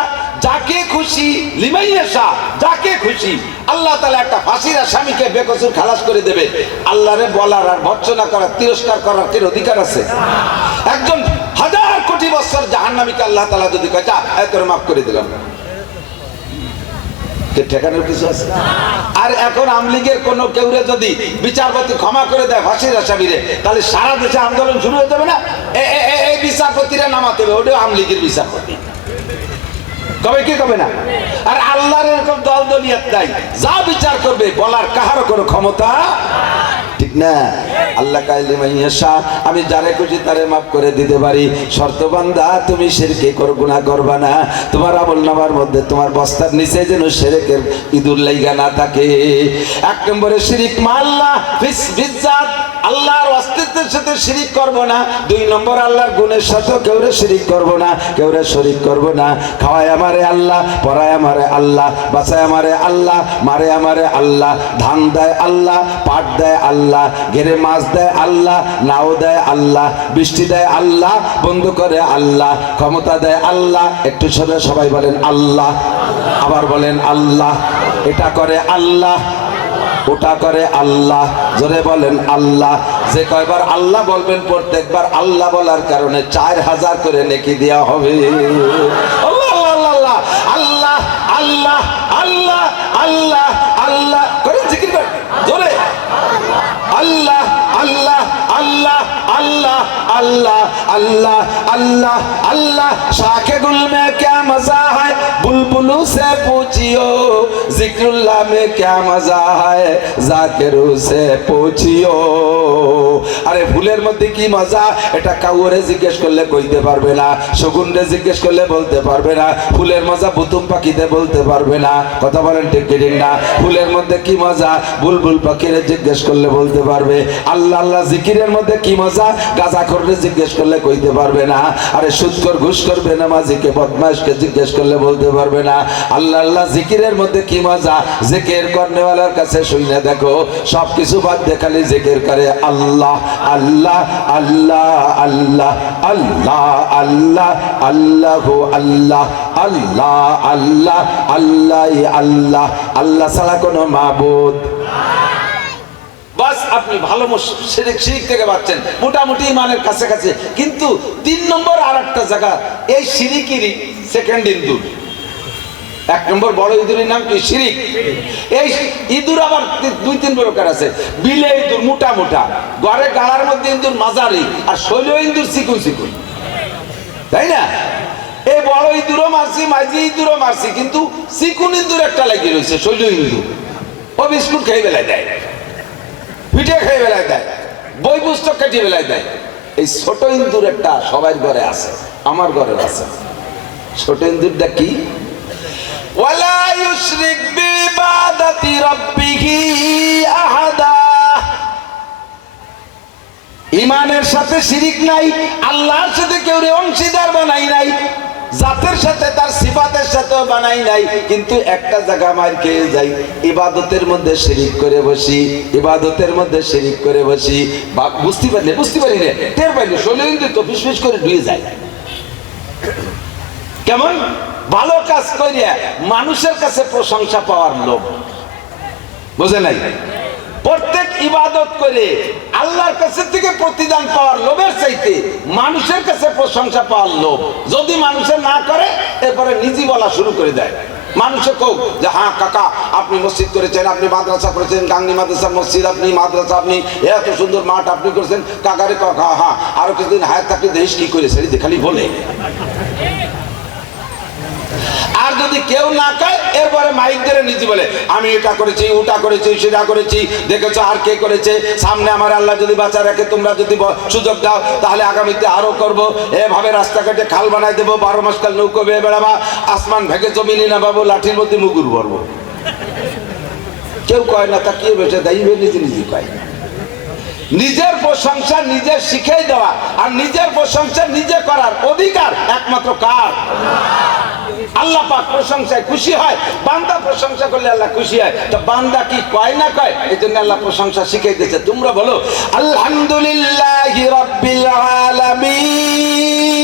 যাকে খুশি, লিমান ইয়াশা, যাকে খুশি আল্লাহ তাআলা একটা ফাঁসির আসামিকে বেকসুর খালাস করে দেবে। আল্লাহরে বলার আর ভর্ৎসনা করার, তিরস্কার করার কি অধিকার আছে? একজন 1000 কোটি বছর জাহান্নামীকে আল্লাহ তাআলা যদি কয় যা তোরে মাফ করে দিলাম, ঠেকানোর কিছু আছে? আর এখন আমলিগের কোন কেউরে যদি বিচারপতি ক্ষমা করে দেয় ফাঁসির আসামিরে, তাহলে সারা দেশে আন্দোলন শুরু হয়ে যাবে না? এই বিচারপতিরা নামাতে হবে, ওটাও আমলিগের বিচারপতি। কবে কি কবে না? আর আল্লাহর এরকম দল দলিয়াত নাই, যা বিচার করবে বলার কাহারও কোনো ক্ষমতা, ঠিক না? আল্লাহ কাইলে মাইয়াশা, আমি যারে খুশি তারে মাফ করে দিতে পারি। শর্ত বান্দা তুমি শিরকে কর, গুনাহ করবা না। তোমার আমলনামার মধ্যে তোমার বস্তার নিচে যেন শিরকের ইঁদুর লাইগা না থাকে। এক নম্বরে শিরিক মাল্লাহ ফিজ্জাত, আল্লাহর অস্তিত্বের সাথে শিরিক করব না। দুই নম্বর আল্লাহর গুণের সাথে কেউরে শিরিক করব না, কেউরে শরীক করব না। খাওয়ায় আমারে আল্লাহ, পড়ায় আমারে আল্লাহ, বাঁচায় আমারে আল্লাহ, মারে আমারে আল্লাহ, ধান দেয় আল্লাহ, পাট দেয় আল্লাহ, ঘেরে মাছ দেয় আল্লাহ, নাও দেয় আল্লাহ, বৃষ্টি দেয় আল্লাহ, বন্ধ করে আল্লাহ, ক্ষমতা দেয় আল্লাহ। একটু সবাই বলেন আল্লাহ, আবার বলেন আল্লাহ। এটা করে আল্লাহ, ওটা করে আল্লাহ, জোরে বলেন আল্লাহ। যে কয়বার আল্লাহ বলবেন প্রত্যেকবার আল্লাহ বলার কারণে 4000 করে নেকি দেওয়া হবে। আল্লাহ আল্লাহ আল্লাহ আল্লাহ আল্লাহ আল্লাহ আল্লাহ করে জিকির করেন জোরে, আল্লাহ আল্লাহ আল্লাহ আল্লাহ আল্লাহ আল্লাহ আল্লাহ আল্লাহ। शाखे गुल में क्या मजा है, बुलबुलों से पूछियो, जिक्रुल्लाह में क्या मजा है, जाकिरों से पूछियो। আরে ফুলের মধ্যে কি মজা, এটা কাউরে জিজ্ঞেস করলে কইতে পারবে না, শগুনরে জিজ্ঞেস করলে বলতে পারবে না, ফুলের মজা বুতুম পাখিতে বলতে পারবে না। কথা বলেন ঠিক ঠিক না? ফুলের মধ্যে কি মজা বুলবুল পাখিরে জিজ্ঞেস করলে বলতে পারবে। আল্লাহ আল্লাহ জিকিরের মধ্যে কি মজা গাঁজাখোররে জিজ্ঞেস করলে কইতে পারবে না। আরে সুদখোর ঘুষখোর বেনামাজিকে বদমাশকে জিজ্ঞেস করলে বলতে পারবে না। আল্লাহ আল্লাহ জিকিরের মধ্যে কি মজা জিকির করনেওয়ালার কাছে শুনে দেখো, সবকিছু বাদ দিয়ে খালি জিকির করে আল্লাহ আল্লাহ আল্লাহ আল্লাহ আল্লাহ আল্লাহ আল্লাহু আল্লাহ আল্লাহ আল্লাহ আল্লাহ আল্লাহ আল্লাহ ছাড়া কোনো মাবুদ। বাস আপনি ভালো শিরিক থেকে বাঁচছেন, মোটামুটি ইমানের কাছাকাছি। কিন্তু 3 নম্বর আর একটা জায়গা, এই শিরিকেরই সেকেন্ড ইঁদুর। 1 নম্বর বড় ইঁদুরের নাম কি? শিরিক। এই ইঁদুর আবার 2-3 প্রকার আছে। বিলে ইঁদুর মোটা মোটা, ঘরে গাড়ার মধ্যে ইঁদুর মাঝারি, আর শৈল ইঁদুর চিকুন চিকুন, তাই না? এই বড় ইঁদুরও মারছি, মাঝি ইঁদুরও মারছি, কিন্তু চিকুন ইঁদুর একটা লাগিয়ে রয়েছে, শৈল ইঁদুর। ও বিস্কুট খেয়ে বেলায় দেয়, পিঠে খেয়ে বেলায় দেয়, বই পুস্তক কাটিয়ে বেলায় দেয়। এই ছোট ইঁদুর একটা সবার ঘরে আছে, আমার ঘরে আছে। ছোট ইঁদুরটা কি? ওয়ালা ইউশরিক বিইবাদাতি রাব্বিহি আহাদা। ঈমানের সাথে শিরিক নাই, আল্লাহর সাথে কেউ অংশীদার বানাই নাই, জাতের সাথে তার সিফাতের সাথেও বানাই নাই। কিন্তু একটা জায়গা মার খেয়ে যাই, ইবাদতের মধ্যে শিরিক করে বসি, ইবাদতের মধ্যে শিরিক করে বসি। বুঝতে পারি রে, টের পাইলে শরীর তো ফিসফিস করে ধুয়ে যায়। কেমন ভালো কাজ করিয়া মানুষের কাছে প্রশংসা পাওয়ার লোভ, বুঝে নাই? প্রত্যেক ইবাদত করে আল্লাহর কাছে থেকে প্রতিদান পাওয়ার লোভের চাইতে মানুষের কাছে প্রশংসা পাওয়ার লোভ। যদি মানুষের না করে এরপরে নিজে বলা শুরু করে দেয়। মানুষে কোক যে হ্যাঁ কাকা আপনি মসজিদ করেছেন, আপনি মাদ্রাসা করেছেন, গাঙ্গি মাদ্রাসা মসজিদ, আপনি মাদ্রাসা, আপনি এত সুন্দর মাঠ আপনি করেছেন। কাকারে কাকা হ্যাঁ আরো কিছুদিন হায়াত থাকলে দেশ কি করেছে খালি বলে। আর যদি কেউ না কয় এরপরে মাইক ধরে নিজে বলে আমি এটা করেছি, ওটা করেছি, সেটা করেছি, দেখেছো আর কে করেছে। সামনে আমার আল্লাহ যদি বাঁচা রাখে, তোমরা যদি সুযোগ দাও তাহলে আগামীতে আরো করব। এভাবে রাস্তাঘাটে খাল বানাই দেবো, 12 মাস কাল নৌকো বেয়ে বেড়াবা, আসমান ভেঙে জমিনি না পাবো, লাঠির মধ্যে মুগুর ভরবো। কেউ কয় না, তা কে বেঁচে দেয়? নিজে নিজে কয়। নিজের প্রশংসা নিজে শিখিয়ে দেওয়া আর নিজের প্রশংসা নিজে করার অধিকার একমাত্র কার? আল্লাহ পাক প্রশংসায় খুশি হয়, বান্দা প্রশংসা করলে আল্লাহ খুশি হয়। তো বান্দা কি কয় না কয়? এই জন্য আল্লাহ প্রশংসা শিখিয়ে দিয়েছে। তোমরা বলো আলহামদুলিল্লাহি রাব্বিল আলামিন।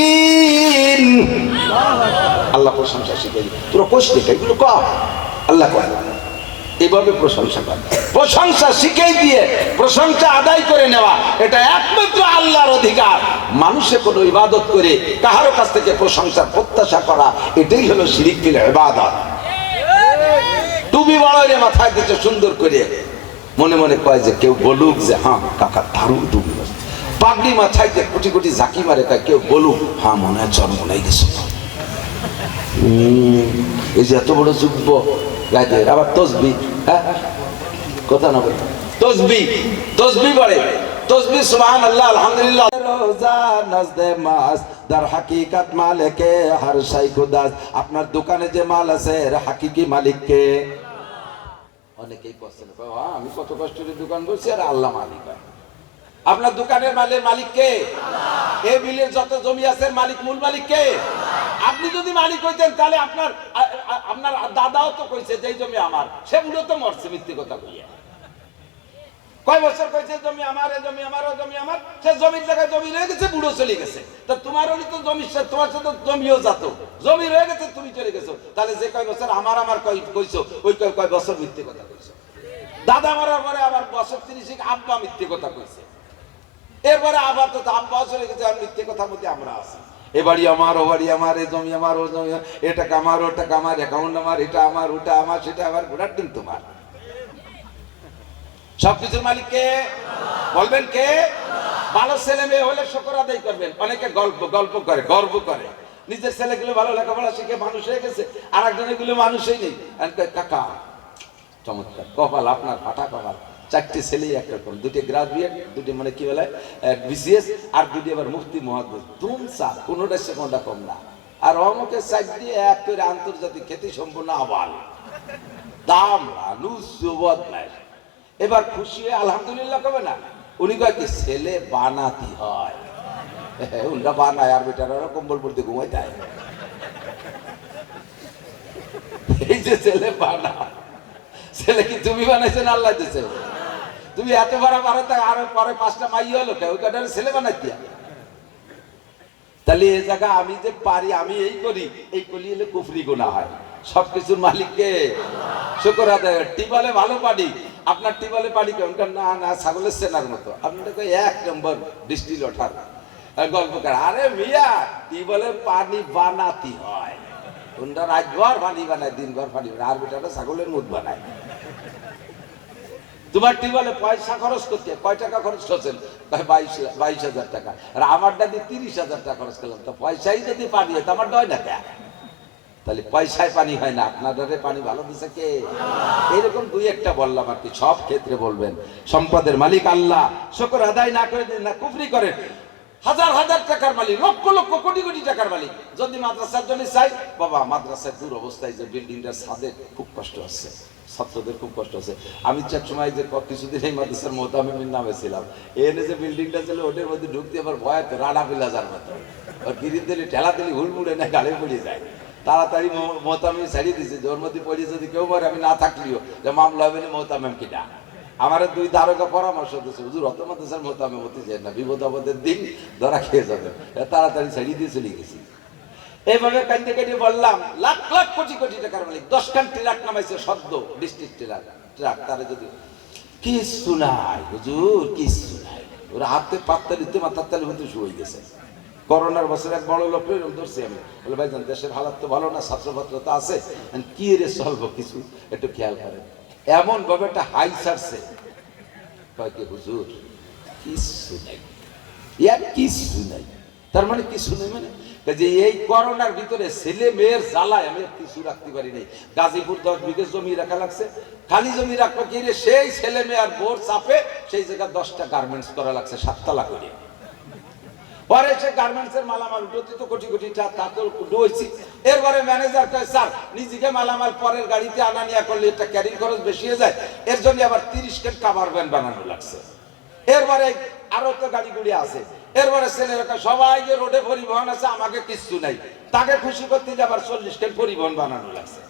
আল্লাহ প্রশংসা শিখিয়ে দিয়েছে। তোরা কোষ দেখে এগুলো কর, আল্লাহ কয় এইভাবে প্রশংসা করে। প্রশংসা শিখিয়ে দিয়ে প্রশংসা আদায় করে নেওয়া এটা একমাত্র আল্লাহর অধিকার। মানুষে কোনো ইবাদত করে কাহারো কাছ থেকে প্রশংসার প্রত্যাশা করা, এটাই হলো শিরিক ফিল ইবাদত। টুপি বড় রে মাথায় দিতে সুন্দর করে, মনে মনে কয় যে কেউ বলুক যে হ্যাঁ কাকা দারুণ টুপি। পাগড়ি মাথায় দিয়ে কোটি কোটি ঝাঁকি মারে, কেউ বলুক হ্যাঁ মনে হয় চরম মনে গেছে। এই যে এত বড় যুব্য গাইতে আবার তসবি, হ্যাঁ কথা না বলি তসবি, তসবি পড়ে তসবি সুবহানাল্লাহ আলহামদুলিল্লাহ। রোজা নজদে মাস দার হাকিকত মালিকে হর শাই খুদাস। আপনার দোকানে যে মাল আছে এর হাকিকি মালিক কে? অনেকেই কোশ্চেন করে, আমি কত কষ্ট করে দোকান করছি আর আল্লাহ মালিক হয়। আপনার দোকানের মালের মালিক কে? এই বিলের যত জমি আছে মালিক, মূল মালিক কে? আপনি যদি মালিক হইতেন তাহলে আপনার আপনার দাদাও তো কইছে যে এই জমি আমার, সে বুড়ো তো মরছে মিথ্যে কথা কইয়া। কয় বছর কইছে জমি আমার, এই জমি আমার, ওই জমি আমার, সে জমির জায়গায় জমি রয়ে গেছে, বুড়ো চলে গেছে। তা তোমার ওই তো জমি, তোমার সাথে জমিও যেত, জমি রয়ে গেছে, তুমি চলে গেছো। তাহলে যে কয় বছর আমার আমার কইছো, ওই কয় বছর মিথ্যে কথা কইছো। দাদা মরার পরে আবার বছর 30 আব্বা মিথ্যে কথা কইছে, এরপরে আবার তো আব্বাও চলে গেছে, আর মিথ্যে কথার মধ্যে আমরা আছি। এ বাড়ি আমার, ও বাড়ি আমার, এই জমি আমার, ও জমি, এটা আমার, ওটা আমার, অ্যাকাউন্ট আমার, এটা আমার, ওটা আমার, সেটা আমার, ঘোড়ার দিন তোমার। সবকিছুর মালিক কে? বলবেন কে? ভালো ছেলে মেয়ে হলে শুকর আদায় করবেন। অনেকে গল্প করে, গর্ব করে, নিজের ছেলেগুলো ভালো লেখাপড়া শিখে মানুষ হয়ে গেছে, আর একজনের গুলো মানুষই নেই। কাকা চমৎকার কপাল আপনার, ফাটা কপাল। 4টে ছেলেই একরকম, 2টে গ্রাজুয়েট, 2টে মানে কি বলে বিসিএস, আর 2টে আবার মুফতি মহাদ্দেশ। ধুমসা, কোনোটা সে কোনোটা কম না। আর অমুকের 4 দিয়ে এক করে আন্তর্জাতিক খ্যাতি সম্পূর্ণ আবাল দাম বদমাইশ। এবার খুশি হয়ে আলহামদুলিল্লাহ কবে না? উনি কয় কি ছেলে বানাতি হয়, উনটা বানায়, আর বেটারা কম্বল পড়তে ঘুমাই যায়। এই যে ছেলে বানা, ছেলে কি তুমি বানাইছো না আল্লাহ দিয়েছে? তুমি এত বড় পারো, তা আরো পরে 5টা মাই হলো, ওই কটা ছেলে বানাই দিয়া। তাহলে এই জায়গা আমি যে পারি, আমি এই করি, এই করলি হলে কুফরি গুনাহ হয়। সবকিছুর মালিককে শুকর আদায়। টিবলে ভালো পানি, আপনার টিবলে পানি কেমন? না না ছাগলের সেনার মতো। আপনাকে 1 নম্বর ডিস্টিল ওঠার গল্পকার। আরে মিয়া, টিবলের পানি বানাতি হয়, কোনটা রাতভর পানি বানায়, দিনভর পানি বানায়, আর বেটাটা ছাগলের মুখ বানায়। তোমার টিবলে পয়সা খরচ করতে কয় টাকা খরচ করছেন? 22,000 টাকা। আর আমারটা দিয়ে 30,000 টাকা খরচ করলাম। তো পয়সাই যদি পানি হয়, আমার হয় না কে? তাহলে পয়সায় পানি হয় না, আপনাদের পানি ভালো দিছে কে? এরকম 2-1টা বললাম আর কি, সব ক্ষেত্রে বলবেন। সম্পদের মালিক আল্লাহ, শুকর আদায় না করে না কুফরি করেন। হাজার হাজার টাকার মালিক, লক্ষ লক্ষ কোটি কোটি টাকার মালিক। যদি মাদ্রাসার জন্য চাই, বাবা মাদ্রাসার দূর অবস্থায় যে বিল্ডিংটার ছাদে খুব কষ্ট হচ্ছে, ছাত্রদের খুব কষ্ট আছে। আমি চার সময় যে কিছুদিন এই মাদ্রাসার মোহতামিমের নামে ছিলাম, এনে যে বিল্ডিংটা ছিল ওটার মধ্যে ঢুকতে আবার ভয়, রাডা পিলাজার মতো, আর গিরির দিলে ঠেলা দিলে হুড়মুড়ে না গাড়ি পড়ে যায়। তাড়াতাড়ি মোহতামিম ছাড়িয়ে দিয়েছে, যে ওর মধ্যে পড়ে যদি কেউ মরে আমি না থাকলেও যে মামলা হবে না, মোহতামিম কিনা। আমার 2 দারোগা পরামর্শ দিচ্ছে, হুজুর অত মাদ্রাসার মোহতামিম হতে চাই না, বিপদ আপদের দিন ধরা খেয়ে যাবে, তাড়াতাড়ি ছাড়িয়ে দিয়ে চলে গেছি। এইভাবে কান্দে কান্দে বললাম, লাখ লাখ কোটি কোটি টাকার মালিক 10খান ট্রাক নামাইছে, সদ্য ডিস্ট্রিক্ট ট্রাক, তারা যদি কিছু নাই হুজুর, কিছু নাই। ওরা হাতে পাততালিতে মাথার তালি হতে শুয়ে গেছে। করোনার বছর এক বড় লোক ধরছি আমি, বলে ভাইজান দেশের হালাত তো ভালো না, ছাত্রপত্র তো আছে, কি রে চলবো কিছু একটু খেয়াল করেন। এমন ভাবে একটা হাই ছাড়ছে, কয় কি হুজুর কিছু নাই, কিছু নাই। তার মানে কিছু নেই মানে যে এই করোনার ভিতরে ছেলে মেয়ের জ্বালায় আমি কিছু রাখতে পারি নাই। গাজীপুর 10 বিঘে জমি রাখা লাগছে, খালি জমি রাখবো কি রে, সেই ছেলে মেয়ে আর বোর চাপে সেই জায়গায় 10টা গার্মেন্টস করা লাগছে 7 তলা করে। পরে সে গার্মেন্টসের মালামাল উঠতে তো কোটি কোটি টাকা তো উঠেছি। এরপরে ম্যানেজার কয় স্যার নিজেকে মালামাল পরের গাড়িতে আনা নিয়ে করলে এটা ক্যারিং খরচ বেশি হয়ে যায়, এর জন্য আবার 30 কেন কাভার ভ্যান বানানো লাগছে। এরপরে আরো তো গাড়ি গুড়ি আছে। এরপরে ছেলেরা সবাই যে রোডে পরিবহন আছে, আমাকে কিছু নাই, তাকে খুশি করতে যে আবার 40 কেন পরিবহন বানানো লাগছে।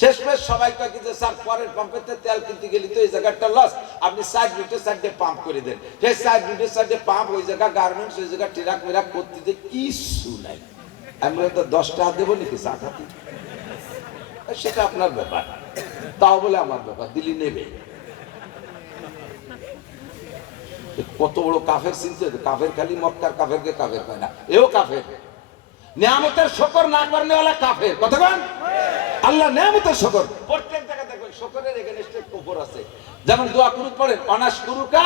শেষমেশ সবাই কয় কি যে স্যার পরের পাম্পেতে তেল কিনতে গেলে তো এই জায়গাটা লস, আপনি 4 রুটে 4টে পাম্প করে দেন। সেই 4 রুটে 4টে পাম্প, ওই জায়গা গার্মেন্টস, ওই জায়গা ট্রাক মেরাক করতে যে কিছু নাই। আমি তো 10 টাকা দেবো নাকি চা খাতে, সেটা আপনার ব্যাপার, তাও বলে আমার ব্যাপার, দিলি নেবে। কত বড় কাফের চিনতে, কাফের খালি মক্কার কাফেরকে কাফের হয় না, এও কাফের। নিয়ামতের শুকর না করনেওয়ালা কাফের, কথা বলেন। আল্লাহ নিয়ামতের শুকর প্রত্যেক জায়গায় দেখবেন, শুকরের এগেইনস্টে কুফর আছে। যেমন দোয়া কুনুত পড়েন, অনাশকুরুকা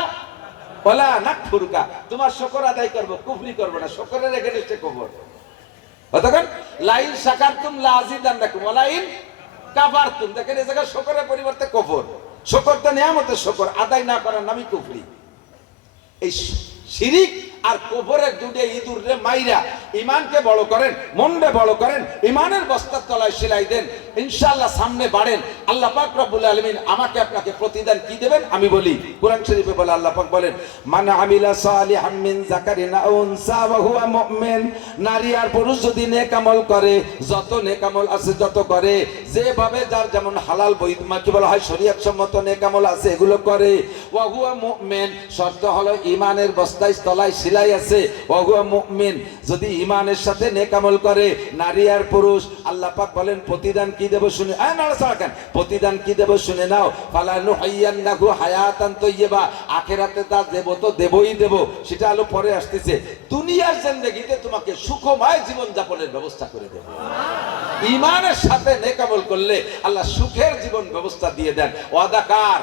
ওয়ালা নাকফুরুকা, তোমার শুকর আদায় করব, কুফরি করব না, শুকরের এগেইনস্টে কুফর। কথা বলেন। লাইন শাকারতুম লাযিদান্নাকুম ওয়া লাইন কাফারতুম। দেখেন এই জায়গায় শুকরের পরিবর্তে কুফর। শুকর তো নিয়ামতের শুকর, আদায় না করার নামই কুফরি। এই শিরিক আর কুফরের দুটো ইঁদুর রে মাইরা ইমানকে বড় করেন, মনকে বড় করেন, ইমানের বস্তার তলায় সেলাই দেন, ইনশাআল্লাহ সামনে বাড়েন। আল্লাহ পাক রব্বুল আলামিন আমাকে আপনাকে প্রতিদান কি দেবেন আমি বলি। কোরআন শরীফে বলে আল্লাহ পাক বলেন, মান আমিলা সালিহাম মিন যাকারিন আও উনসা ওয়া হুয়া মুমিন। নারী আর পুরুষ যদি নেক আমল করে, যত নেক আমল আছে যত করে, যেভাবে যার যেমন হালাল বৈধ কি বলা হয় শরীয়ত সম্মত নেক আমল আছে এগুলো করে, ওয়া হুয়া মুমিন, শর্ত হলো ইমানের বস্তায় তলায় সেলাই আছে, ওয়া হুয়া মুমিন, যদি ইমানের সাথে নেক আমল করে নারী আর পুরুষ, আল্লাহ পাক বলেন প্রতিদান কি দেব শুনে প্রতিদান কি দেব শুনে নাও। ফালা নুহাইয়ান্নাহু হায়াতান তাইয়্যিবা, আখিরাতে তা দেব তো দেবই দেব, সেটা হলো পরে আসতেছে। দুনিয়ার জিন্দেগিতে তোমাকে সুখময় জীবন যাপনের ব্যবস্থা করে দেব। ইমানের সাথে নেক আমল করলে আল্লাহ সুখের জীবন ব্যবস্থা দিয়ে দেন। ওয়াদা কার?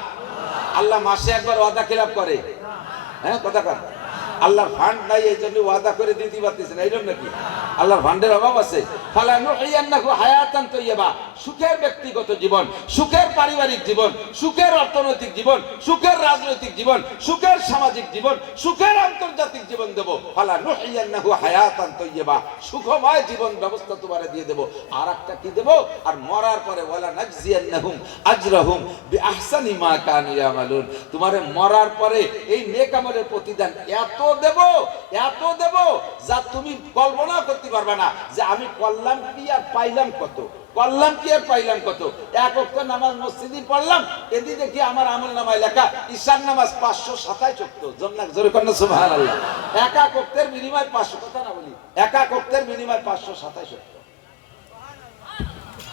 আল্লাহ মাসে একবার ওয়াদা খিলাফ করে? হ্যাঁ, কথা কার? আল্লাহর ফান্ড নাই এই জন্য ওয়াদা করে দিতে পারতেছেন, এইরকম নাকি? আল্লাহর ফান্ডের অভাব আছে? ফালা নুহিয়ান্নাহু হায়াতান তাইয়্যিবা, সুখের ব্যক্তিগত জীবন, সুখের পারিবারিক জীবন, সুখের অর্থনৈতিক জীবন, সুখের রাজনৈতিক জীবন, সুখের সামাজিক জীবন, সুখের আন্তর্জাতিক জীবন দেব। ফালা নুহিয়ান্নাহু হায়াতান তাইয়্যিবা, সুখময় জীবন ব্যবস্থা তোমারে দিয়ে দেব। আর একটা কি দেব? আর মরার পরে ওয়ালা নাজজিয়ান্নাহুম আজরাহুম বিআহসানি মা কানু ইয়ামালুন, তোমারে মরার পরে এই নেক আমলের প্রতিদান এত দেব, এত দেব যা তুমি কল্পনা করতে পারবে না যে আমি করলাম কি আর পাইলাম কত, করলাম কি আর পাইলাম কত। এক ওয়াক্ত নামাজ মসজিদে পড়লাম, এদিকে দেখি আমার আমল নামায় লেখা ঈশার নামাজ 527 ওয়াক্ত। জোরে কন্না সুবহানাল্লাহ। এক ওয়াক্তের বিনিময়ে 500, কথা না বলি, এক ওয়াক্তের বিনিময়ে 527 ওয়াক্ত।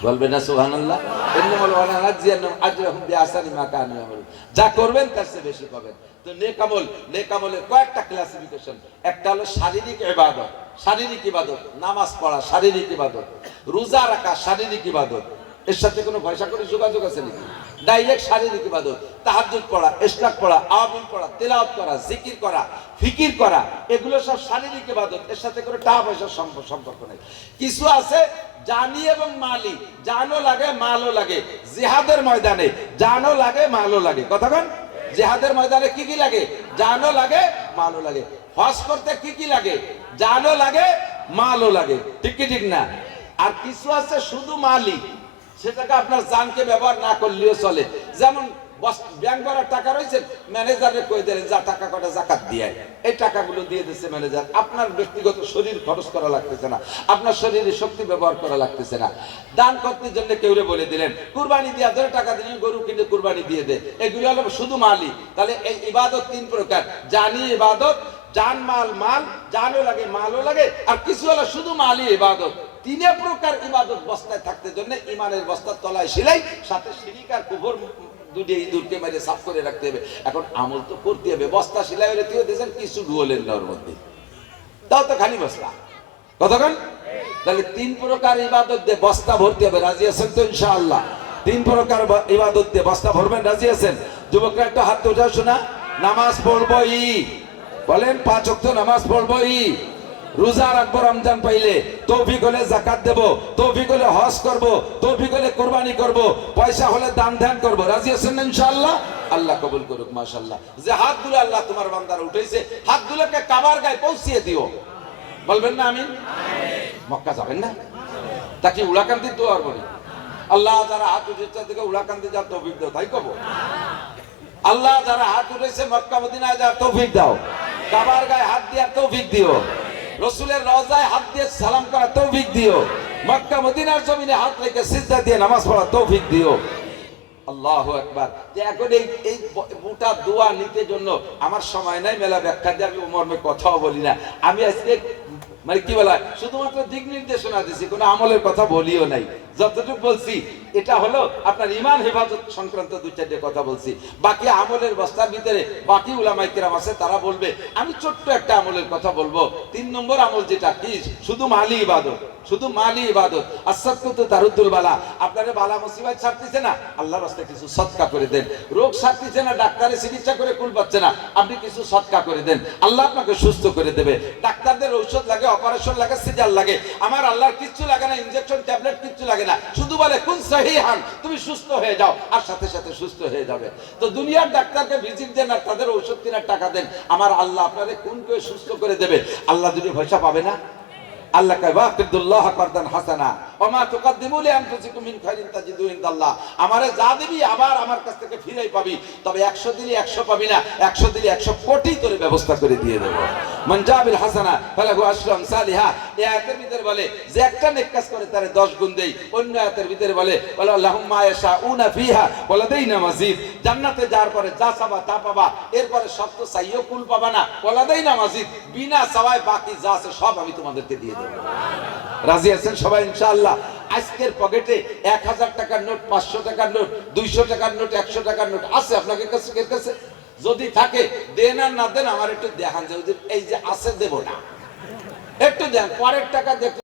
বলবেন না সুবহানাল্লাহ? ইন্নামাল ওয়ালা নাজজিয়ান্নাহুম আজরাহুম বিআহসানি মা কানু ইয়ামালুন, যা করবেন তার চেয়ে বেশি পাবেন। তো নেক আমল, নেক আমলের কয়েকটা ক্লাসিফিকেশন। একটা হলো শারীরিক ইবাদত, শারীরিক ইবাদত, নামাজ পড়া শারীরিক ইবাদত, রোজা রাখা শারীরিক ইবাদত, এর সাথে কোনো পয়সা করে যোগাযোগ আছে নাকি? ডাইরেক্ট শারীরিক ইবাদত। তাহাজ্জুদ পড়া, ইশরাক পড়া, আওয়ামিল পড়া, তেলাওয়াত করা, জিকির করা, ফিকির করা, এগুলো সব শারীরিক ইবাদত, এর সাথে কোনো টাকা পয়সার সম্পর্ক নেই। কিছু আছে জানি এবং মালি, জানও লাগে মালও লাগে। জিহাদের ময়দানে জানও লাগে মালও লাগে, কথা বলেন? জিহাদের ময়দানে কি কি লাগে? জানও লাগে মালও লাগে। হজ করতে কি কি লাগে? জানও লাগে মালও লাগে, ঠিক কি ঠিক না? আর কিছু আছে শুধু মালি, সেটাকে আপনার জানকে ব্যবহার না করলেও চলে। যেমন ব্যাংক ভরার টাকা রয়েছে, ম্যানেজারে কই দিলেন যা টাকা কটা জাকাত দিয়ে, এই টাকাগুলো দিয়ে দিচ্ছে ম্যানেজার। আপনার ব্যক্তিগত শরীর খরচ করা লাগতেছে না, আপনার শরীরে শক্তি ব্যবহার করা লাগতেছে না। দান করতে জন্য কেউ বলে দিলেন কুরবানি দিয়া ধরে টাকা দিলেন, গরু কিনে কুরবানি দিয়ে দে, এগুলো হলো শুধু মালি। তাহলে এই ইবাদত তিন প্রকার, জানি ইবাদত, জান মাল, মাল জানও লাগে মালও লাগে, আর কিছু হলো শুধু মালি ইবাদত। তিন প্রকার ইবাদত বস্তায় থাকতে জন্য ইমানের বস্তার তলায় সেলাই, সাথে শিরিক আর কুফর দুটি ইঁদুরকে মেরে সাফ করে রাখতে হবে। এখন আমল তো করতে হবে, বস্তা সেলাই হলে তুই দেখছেন কিছু ঢুলেন না ওর মধ্যে, তাও তো খালি বস্তা, কতক্ষণ? তাহলে তিন প্রকার ইবাদত দিয়ে বস্তা ভরতে হবে, রাজি আছেন তো ইনশাআল্লাহ? তিন প্রকার ইবাদত দিয়ে বস্তা ভরবেন, রাজি আছেন? যুবকরা একটা হাত উঠা শোনা। নামাজ পড়বই, বলেন 5 ওয়াক্ত নামাজ পড়বই, রোজা রাখবো রমজান পাইলে, তৌফিক হলে যাকাত দেব, তৌফিক হলে হজ করব, তৌফিক হলে কুরবানি করব, পয়সা হলে দান ধ্যান করব, রাজি আছেন ইনশাআল্লাহ? আল্লাহ কবুল করুক মাশাআল্লাহ। যে হাতগুলো আল্লাহ তোমার বান্দারা উঠাইছে, হাতগুলোকে কাবার গায়ে পৌঁছিয়ে দিও, বলবেন না আমিন? মক্কা যাবেন না? তাকে উলাকান্দি দোয়ার বলি, আল্লাহ যারা হাত উঠেছে থেকে উলাকান্দি যার তৌফিক দাও, তাই কব? আল্লাহ যারা হাত উঠেছে মক্কা মদিনায় যার তৌফিক দাও, কাবার গায়ে হাত দেওয়ার তৌফিক দিও, রসুলের রওজায় হাত দিয়ে সালাম করার তৌফিক দিও, মক্কা মদিনার জমিনে হাত রেখে সিজদা দিয়ে নামাজ পড়ার তৌফিক দিও। আল্লাহু আকবার। যে এখন এই মোটা দোয়া নিতে জন্য আমার সময় নাই, মেলা ব্যাখ্যা দিয়ে আমি মর্মে কথাও বলি না। আমি আজকে মানে কি বলা, শুধুমাত্র দিক নির্দেশনা দিছি, কোনো আমলের কথা বলিও নাই। যতটুকু বলছি এটা হলো আপনার ইমান হেফাজত সংক্রান্ত 2-4টে কথা বলছি। বাকি আমলের বস্তার ভিতরে বাকি উলামায়ে কেরাম আছে, তারা বলবে। আমি ছোট্ট একটা আমলের কথা বলবো। 3 নম্বর আমল যেটা কি, শুধু মালি ইবাদত, শুধু মালি ইবাদত। আসাদকুতু তারুদ্দুল বালা, আপনারে বালা মুসিবত ছাড়তেছে না, আল্লাহর রাস্তায় কিছু সদকা করে দেন। রোগ ছাড়তেছে না, ডাক্তারে চিকিৎসা করে কুল পাচ্ছে না, আপনি কিছু সদকা করে দেন, আল্লাহ আপনাকে সুস্থ করে দেবে। ডাক্তারদের ঔষধ লাগে অপারেশন লাগে, সিজার লাগে, আমার আল্লাহর কিচ্ছু লাগে না, ইনজেকশন ট্যাবলেট কিচ্ছু লাগে না, শুধু বলে কুন সহিহান, তুমি সুস্থ হয়ে যাও, আর সাথে সাথে সুস্থ হয়ে যাবে। তো দুনিয়ার ডাক্তারকে ভিজিট দেন আর তাদের ঔষধ কেনার টাকা দেন, আমার আল্লাহ আপনাদের কোন কেউ সুস্থ করে দেবে? আল্লাহ দুটো পয়সা পাবে না? আল্লাহ কয় ওয়াকিদুল্লাহ কারদান হাসানা ওয়া মা তুকদ্দিমু লিআনফুসিকুম মিন খাইরিন তাজিদু ইনদাল্লাহ। আমারে যা দিবি আবার আমার কাছ থেকে ফিরেই পাবি, তবে 100 দিলে 100 পাবি না, 100 দিলে 100 কোটি তোর ব্যবস্থা করে দিয়ে দেব। মান জাবিল হাসানা ফালাহু আশরু আমসালিহা। এই আয়াতের ভিতরে বলে যে একটা নেক কাজ করে তারে 10 গুণ দেই। অন্য আয়াতের ভিতরে বলে আল্লাহুম্মা ইয়াশাউনা ফিহা ওয়া লাদাইনা মাজিদ। জান্নাতে যাওয়ার পরে যা চাবা তা পাবা, এরপরে সব তো চাইও কুল পাবা না, ওয়া লাদাইনা মাজিদ, বিনা চাওয়ায় বাকি যা আছে সব আমি তোমাদেরকে দিয়ে দেব। রাজি আছেন সবাই ইনশাআল্লাহ? আজকের পকেটে 1000 টাকার নোট, 500 টাকার নোট, 200 টাকার নোট, 100 টাকার নোট আছে আপনাদের কাছে? যদি থাকে দেন আর না দেন আমার একটু দেখান যে এই যে আছে দেব না, একটু দেন, পরের টাকা দেখতে